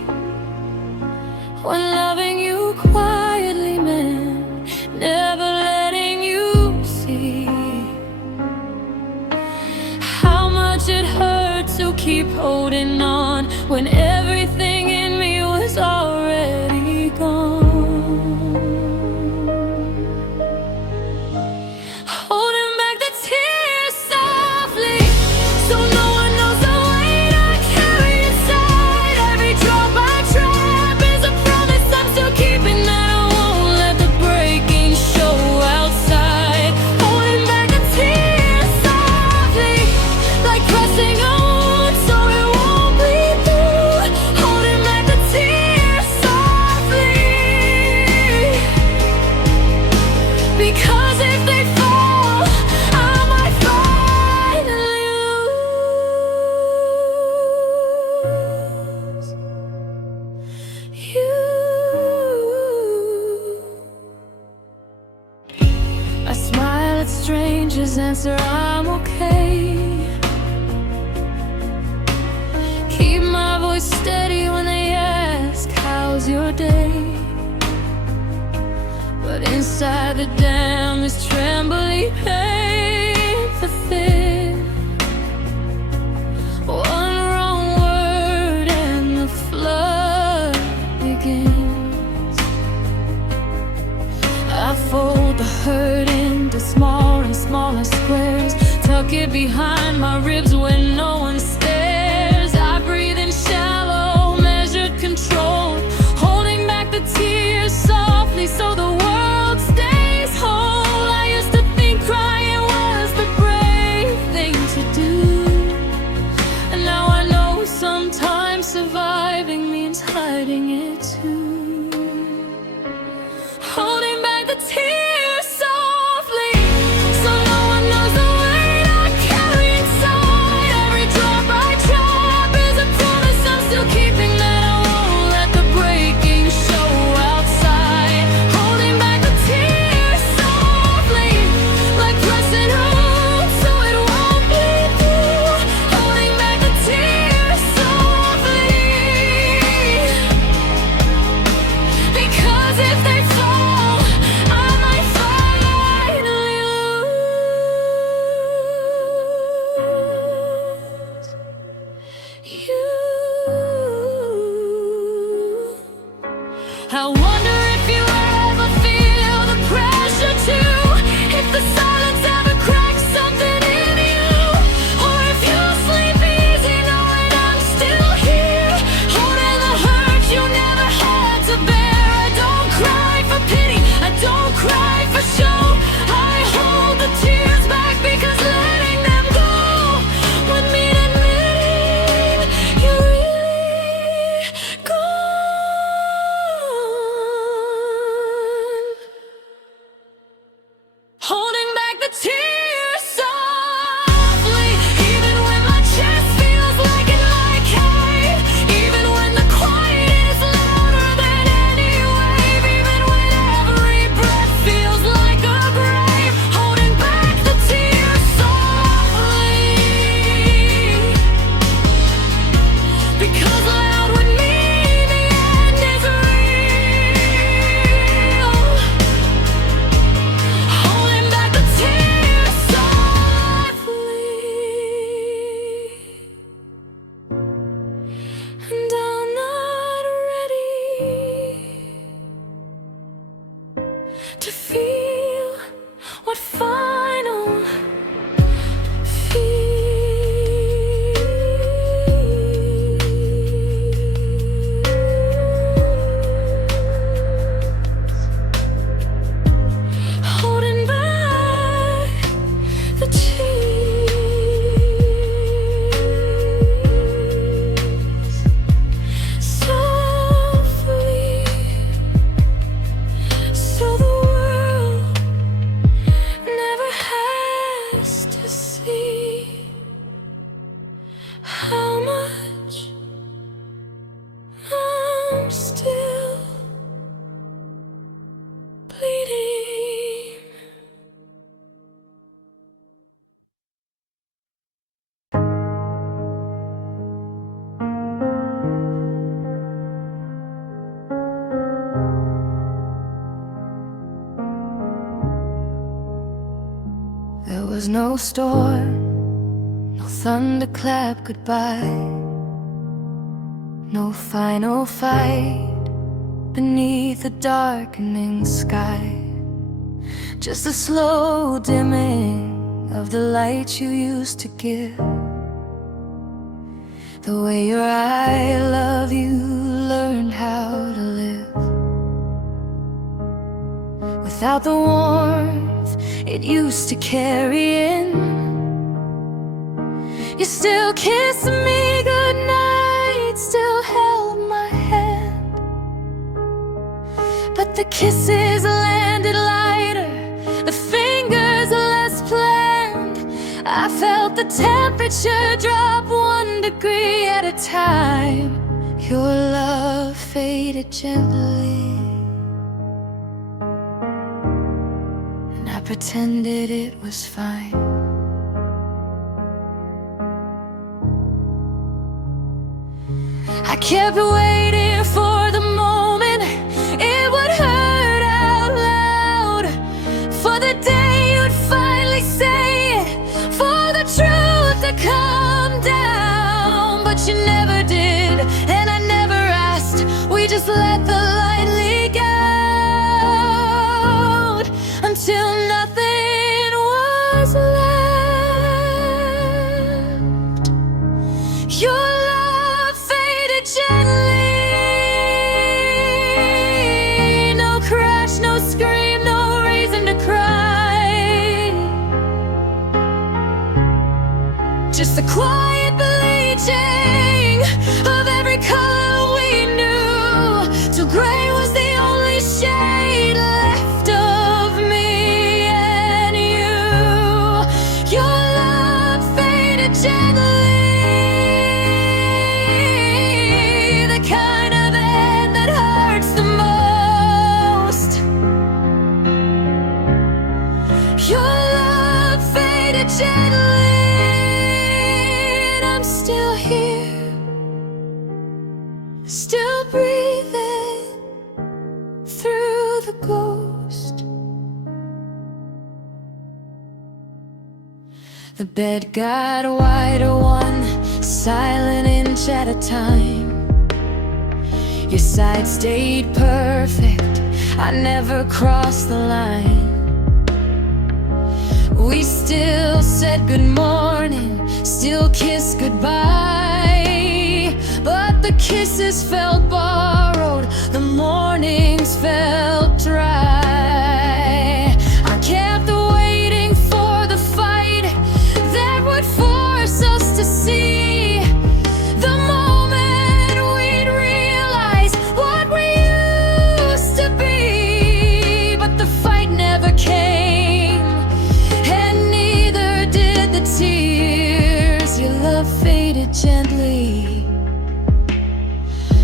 when loving you quietly meant never letting you see how much it hurt to keep holding on when everything in me was already gone. Holding back the tears softly, so no one knows the weight I carry inside. Every drop I trap is a promise I'm still keeping, that I won't let the breaking show outside. Holding back the tears softly, like pressing a wound so it won't bleed through. Holding back the tears softly, because if they fall, I might finally lose you. I smile at strangers, answer I'm okay. Keep my voice steady when they ask, how's your day? But inside the dam, this trembling paints a thin. One wrong word and the flood begins. I fold the hurt into smaller and smaller squares, tuck it behind my ribs when no one stares. I breathe in shallow, measured control, holding back the tears softly so the world stays whole. I used to think crying was the brave thing to do, and now I know sometimes surviving means hiding it too. Holding back the tears softly, so no one knows the weight I carry inside. Every drop I drop is a promise I'm still keeping, that I won't let the breaking show outside. Holding back the tears softly, like pressing a wound so it won't bleed through. Holding back the tears softly, because if they fall, I might finally lose you. I wonder if you ever feel the pressure too, if the silence ever cracks something in you, or if you sleep easy knowing I'm still here, holding the hurt you never had to bear. I don't cry for pity, I don't cry for show. I hold the tears back because letting them go would mean admitting you're really gone. how much I'm still bleeding. There was no storm, no thunderclap goodbye, no final fight beneath the darkening sky. Just the slow dimming of the light you used to give. The way your I love you learned how to live. Without the warmth it used to carry in, you still kissed me goodnight, still held my hand. But the kisses landed lighter, the fingers less planned. I felt the temperature drop 1 degree at a time. Your love faded gently, and I pretended it was fine. I kept waiting for the moment it would hurt out loud, for the day you'd finally say it, for the truth to come down. But you never did, and I never asked. We just let the light leak out until nothing was left. Your love faded gently, no crash, no scream, no reason to cry. Just the quiet bleaching of every color we knew, till gray was the only shade left of me and you. Your love faded gently, the kind of end that hurts the most. Your love faded gently, and I'm still here, still breathing through the ghost. The bed got wider, 1 silent inch at a time. Your side stayed perfect, I never crossed the line. We still said good morning, still kissed goodbye. But the kisses felt borrowed, the mornings felt dry. I kept waiting for the fight that would force us to see the moment we'd realize what we used to be. But the fight never came, and neither did the tears. Your love faded gently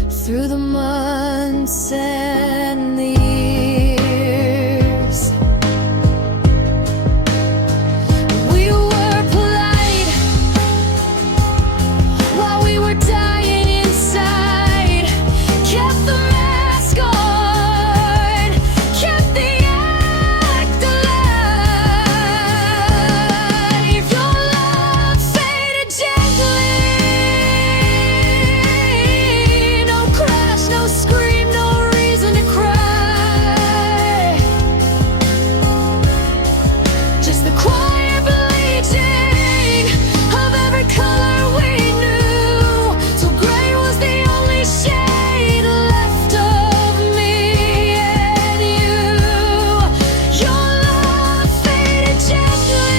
through the months and the years. We were polite while we were dying inside, kept the mask on, kept the act alive. Your love faded gently, no crash, no scream, no reason to cry. Just the quiet bleaching of every color we knew, till gray was the only shade left of me and you. Your love faded gently,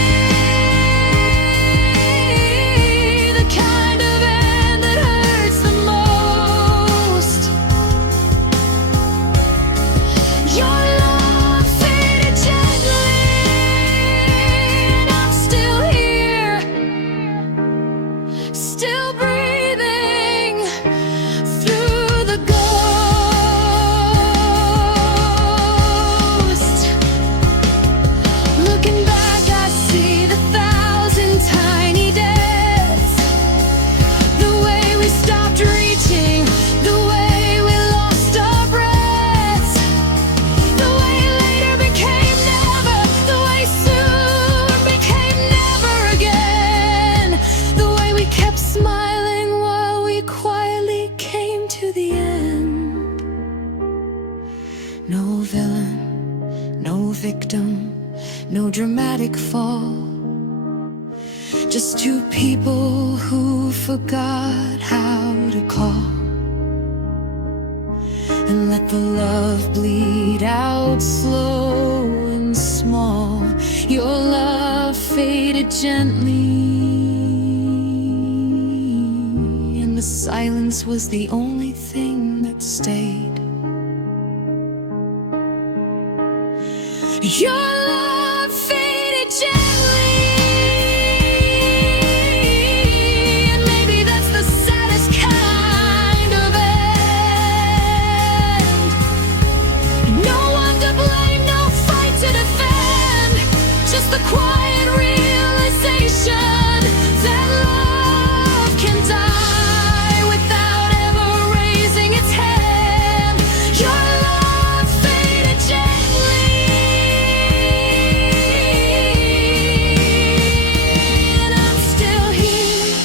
the kind of end that hurts the most. Your love faded gently, and I'm still here, still people who forgot how to call and let the love bleed out slow and small. Your love faded gently, and the silence was the only thing that stayed. Your love faded gently, and maybe that's the saddest kind of end. No one to blame, no fight to defend, just the quiet realization that love can die without ever raising its hand. Your love faded gently, and I'm still here,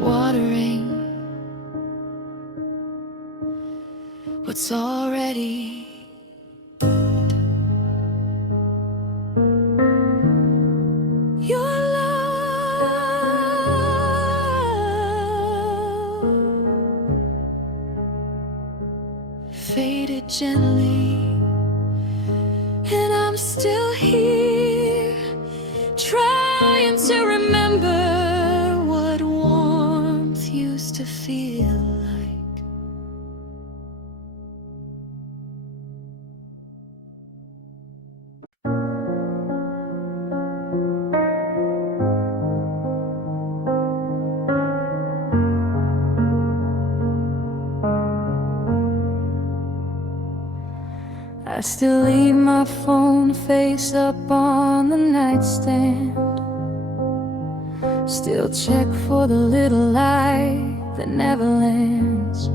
watering what's already your love faded gently, and I'm still here, trying to remember what warmth used to feel like. I still leave my phone face up on the nightstand, still check for the little light that never lands.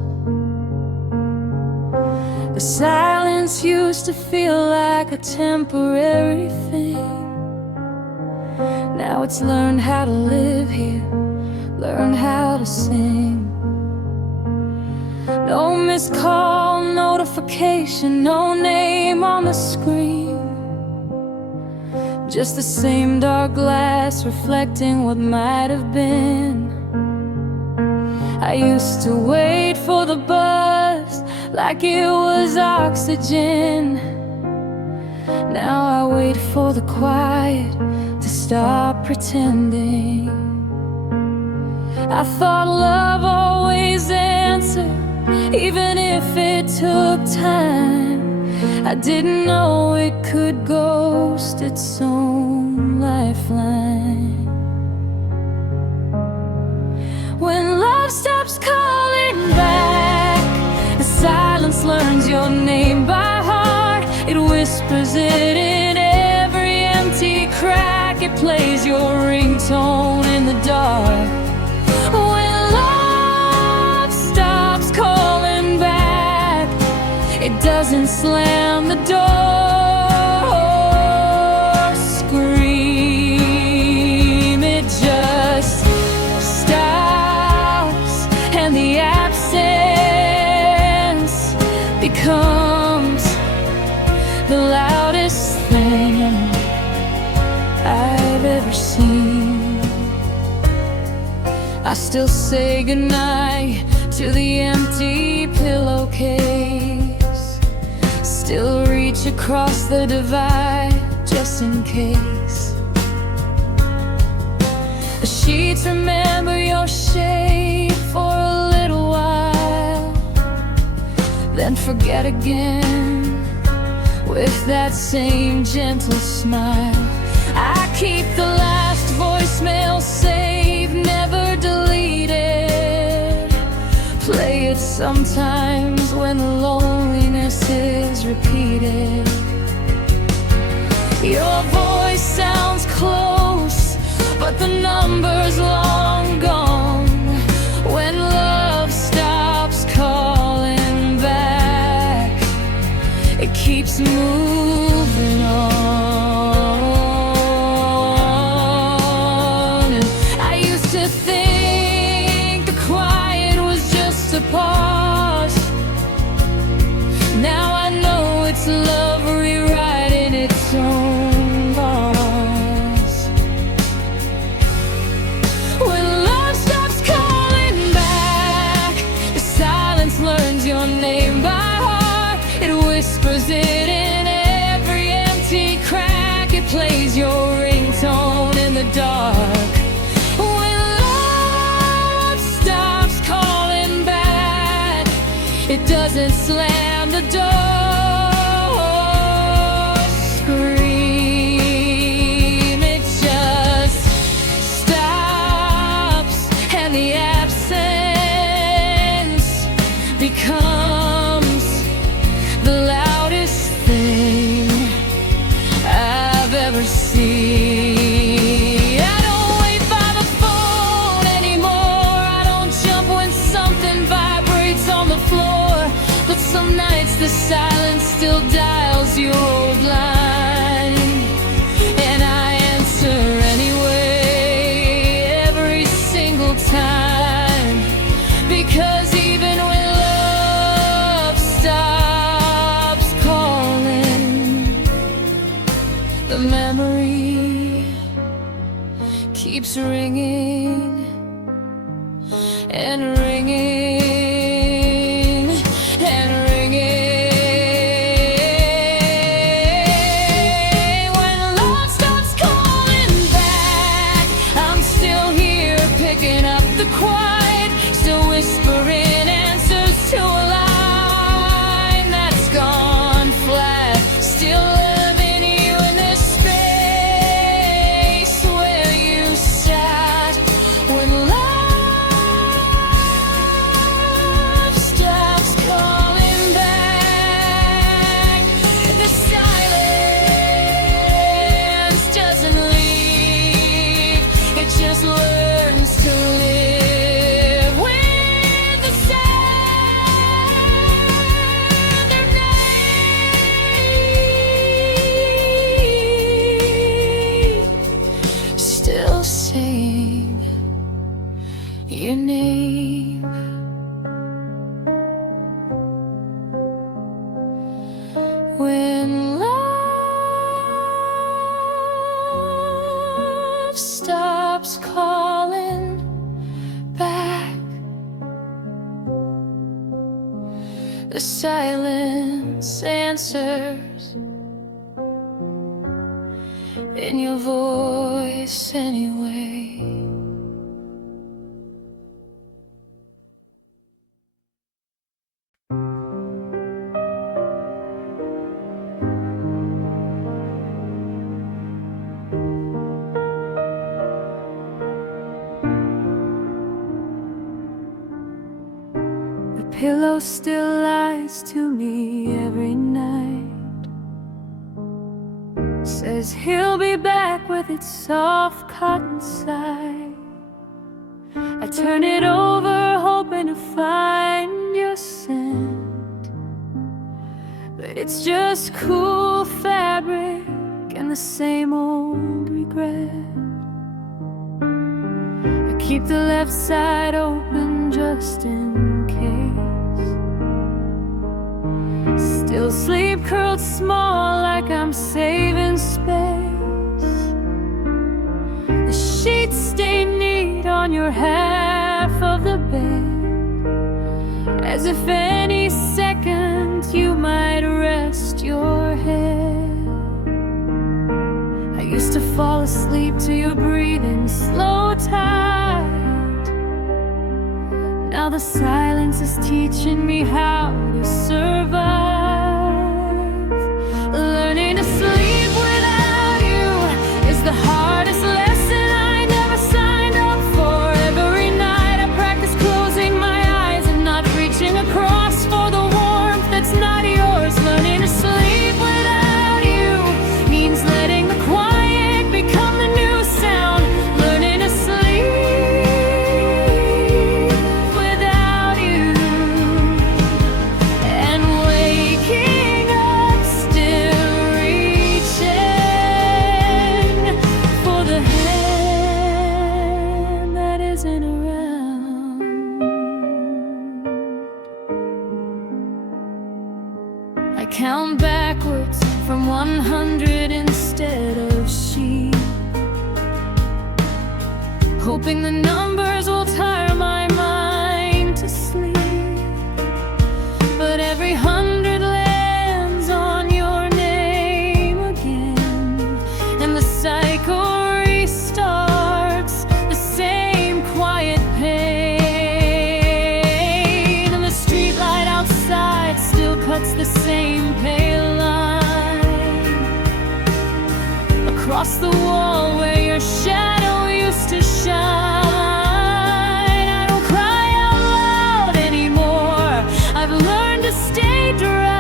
The silence used to feel like a temporary thing. Now it's learned how to live here, learned how to sing. No missed call, notification, no name on the screen, just the same dark glass reflecting what might have been. I used to wait for the buzz like it was oxygen. Now I wait for the quiet to stop pretending. I thought love always answered, even if it took time. I didn't know it could ghost its own lifeline. When love stops calling back, the silence learns your name by heart. It whispers it in every empty crack. It plays your ringtone in the dark. When love stops calling back, it doesn't slam the door or scream. It just stops, and the absence becomes the loudest thing I've ever seen. I still say goodnight to the empty pillowcase, still reach across the divide just in case. The sheets remember your shape for a little while, then forget again with that same gentle smile. I keep the last voicemail saved, never deleted. Play it sometimes when the loneliness is repeated. Your voice sounds close, but the number's long gone. When love stops calling back, it keeps moving on. And I used to think the quiet was just a pause. Now I know it's love rewriting its own laws. It doesn't slam the door, scream. It just stops, and the absence becomes the loudest thing I've ever seen. I don't wait by the phone anymore. I don't jump when something vibrates on the floor. But some nights the silence still dials your old line, and I answer anyway, every single time. Because even when love stops calling, the memory keeps ringing and ringing and ringing. When love starts calling back, I'm still here picking up the quiet, still whispering answers to a line that's gone flat. Still loving you in this space where you sat. When love stops calling back, the silence doesn't leave, it just learns to live with the sound of name, still saying your name. When love stops calling back, the silence answers in your voice anyway. The pillow still lies to me every night, says he'll be back with its soft cotton side. I turn it over hoping to find your scent, but it's just cool fabric and the same old regret. I keep the left side open just in case. Still sleep curled small like I'm saving space. The sheets stay neat on your half of the bed, as if any second you might rest your head. I used to fall asleep to your breathing slow tight. Now the silence is teaching me how to survive. Learning to sleep without you is the hardest lesson I never signed up for. Every night I practice closing my eyes and not reaching across for the warmth that's not yours. Learning to sleep without you means letting the quiet become the new sound. Learning to sleep without you, and waking up still reaching for the hand that isn't around. I count backwards from 100 instead of sheep, hoping the numbers will tire my mind to sleep. But every 100 lands on your name again, and the cycle restarts, the same quiet pain. And the streetlight outside across the wall where your shadow used to shine. I don't cry out loud anymore, I've learned to stay dry,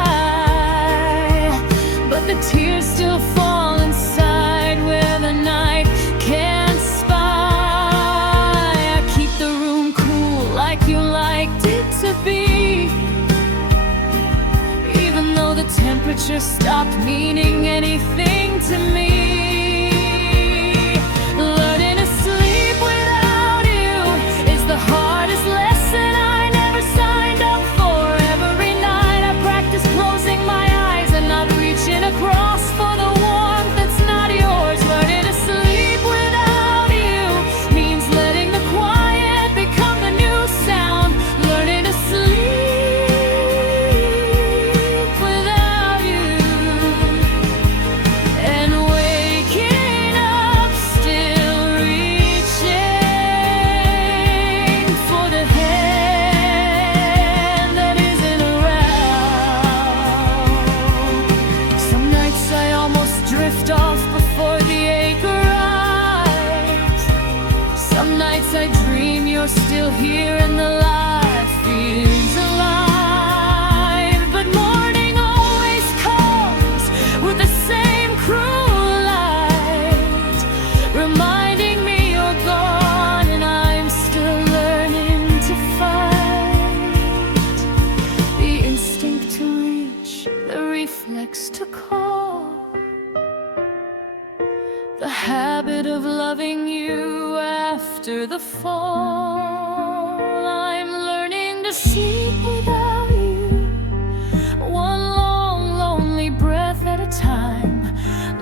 but the tears still fall inside where the night can't spy. I keep the room cool like you liked it to be, even though the temperature stopped meaning anything to me. Learning to sleep without you is the hardest lesson I never signed up for. Every night I practice closing my eyes and not reaching across for the warmth that's not yours. Learning to sleep without you means letting the quiet become the new sound. Learning to sleep without you, and waking up still reaching for the hand that isn't around. Some nights I almost drift off before the ache arrives. Some nights I dream you're still here and the life feels alive. But morning always comes with the same cruel light, reminding me you're gone and I'm still learning to fight. The instinct to reach, the reflex to call, the habit of loving you after the fall. I'm learning to sleep without you, one long lonely breath at a time.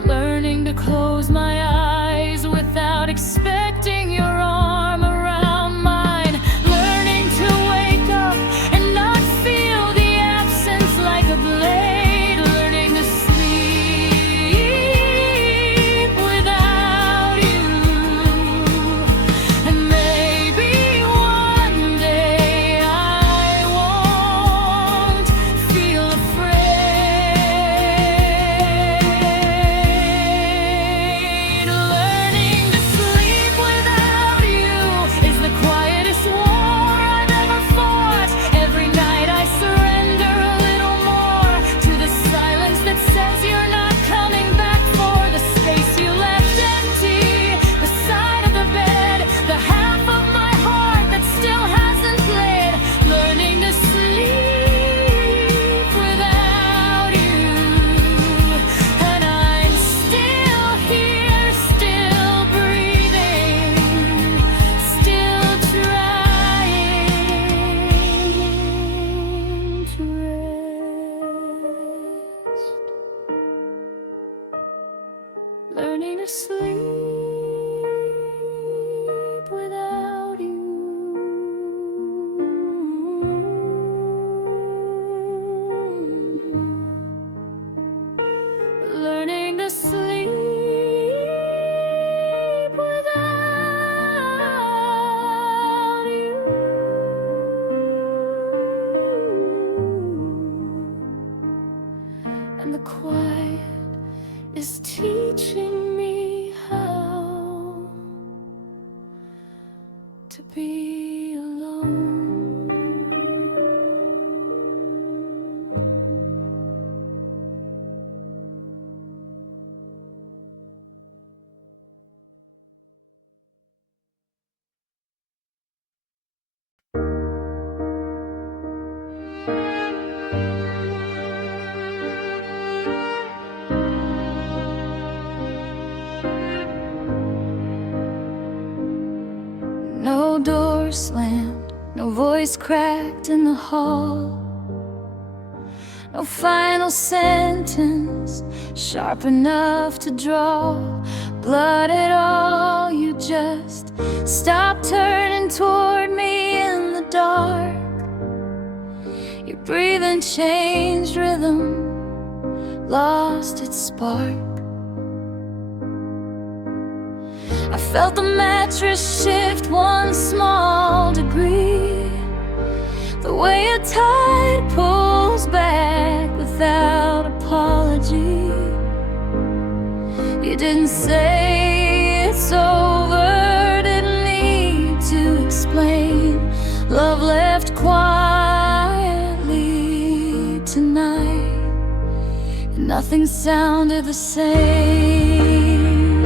Learning to close my eyes without expecting your arm around mine. Learning to wake up and not feel the absence like a blade. Learning to sleep without you, and maybe one day I won't feel afraid. Learning to sleep without you is the quietest war I've ever fought. Every night I surrender a little more to the silence that says you're not coming back, for the space you left empty, the side of the bed, the half of my heart that still hasn't played. Learning to sleep without you, and I'm still here, still breathing, still trying to rest. Learning to sleep without you. Learning to sleep without you. And the quiet is teaching me how to be alone. No door slammed, no voice cracked in the hall, no final sentence sharp enough to draw blood at all. You just stopped turning toward me in the dark. Your breathing changed rhythm, lost its spark. I felt the mattress shift one small degree, the way a tide pulls back without apology. You didn't didn't say it's over, didn't need to explain. Love left quietly tonight, and nothing sounded the same.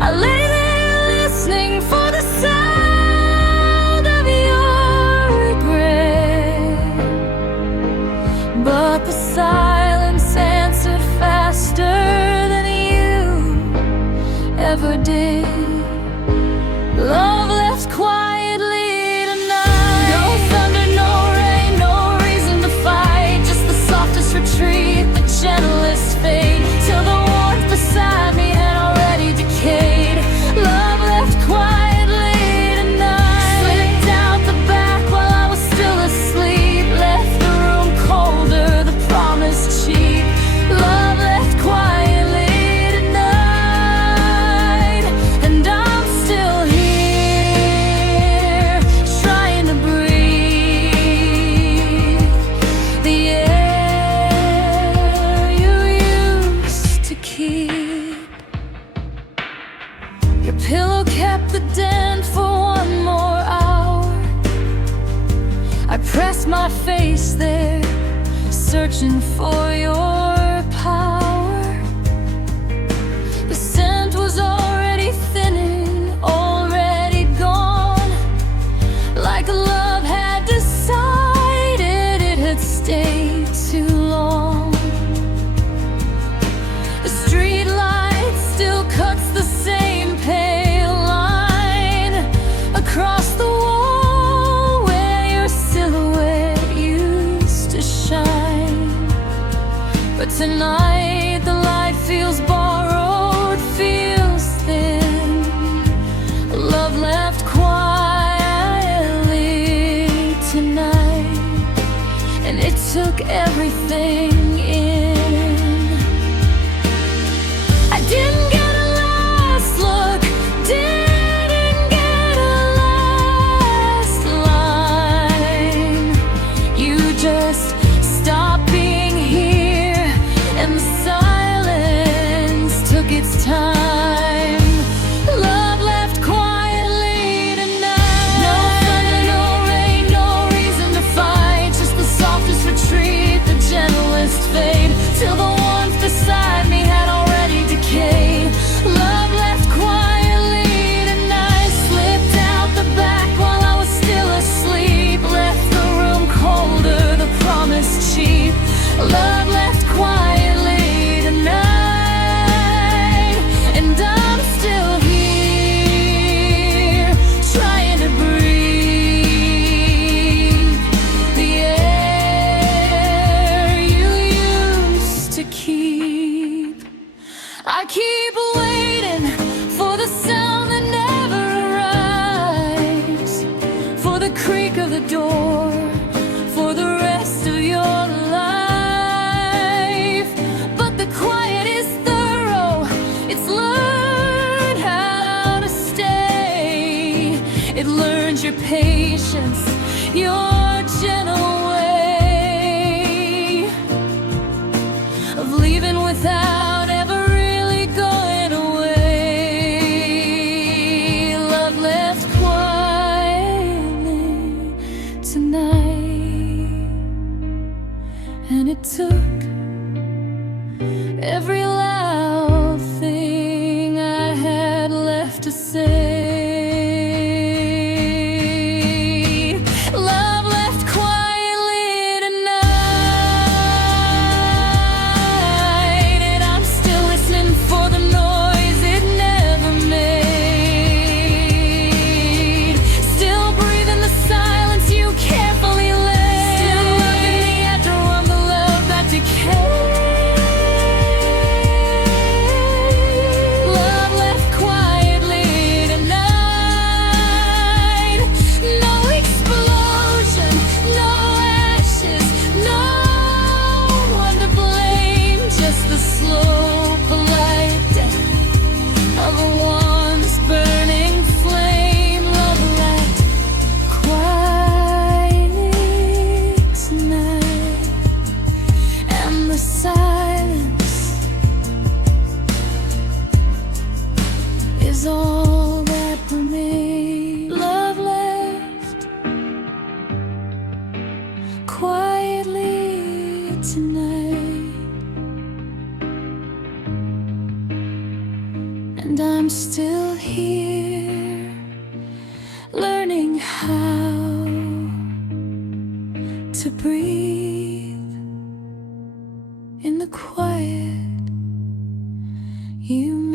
I lay there listening for the sound of your regret, but the silence answered faster than you ever did. Love left quietly tonight. No thunder, no rain, no reason to fight, just the softest retreat, the gentlest fade, till the warmth beside me had already decayed. Love left quietly tonight. Slipped out the back while I was still asleep, left the room colder, the promise cheap. Love left quietly tonight, and I'm still here, trying to breathe the air you used to keep. Your pillow kept the dent for one more hour. I pressed my face there, searching for your power. The scent was already thinning, already gone, like love had decided it had stayed too long. The street light still cuts the same pale line across the wall where your silhouette used to shine. But tonight the light feels borrowed, feels thin. Love left quietly tonight, and it took everything in. I didn't get a last look, didn't get a last line. You just stopped being here, and the silence took its time. Love left quietly tonight. No thunder, no rain, no reason to fight, just the softest retreat, the gentlest fade, till the warmth beside me had already decayed. Love left quietly tonight. Slipped out the back while I was still asleep, left the room colder, the promise cheap. Love left quietly tonight, and I'm still here, trying to breathe the air you used to keep. I keep waiting for the sound that never arrives, for the creak of the door, for the rest of your life. But the quiet is thorough, it's learned how to stay. It learns your patience, your gentle way of leaving without ever really going away. Love left quietly tonight, and it took every loud thing I had left to say. Love left quietly tonight, and I'm still listening for the noise it never made. Still breathing the silence you carefully laid. Still loving the echo of the love that decayed. to breathe in the quiet. You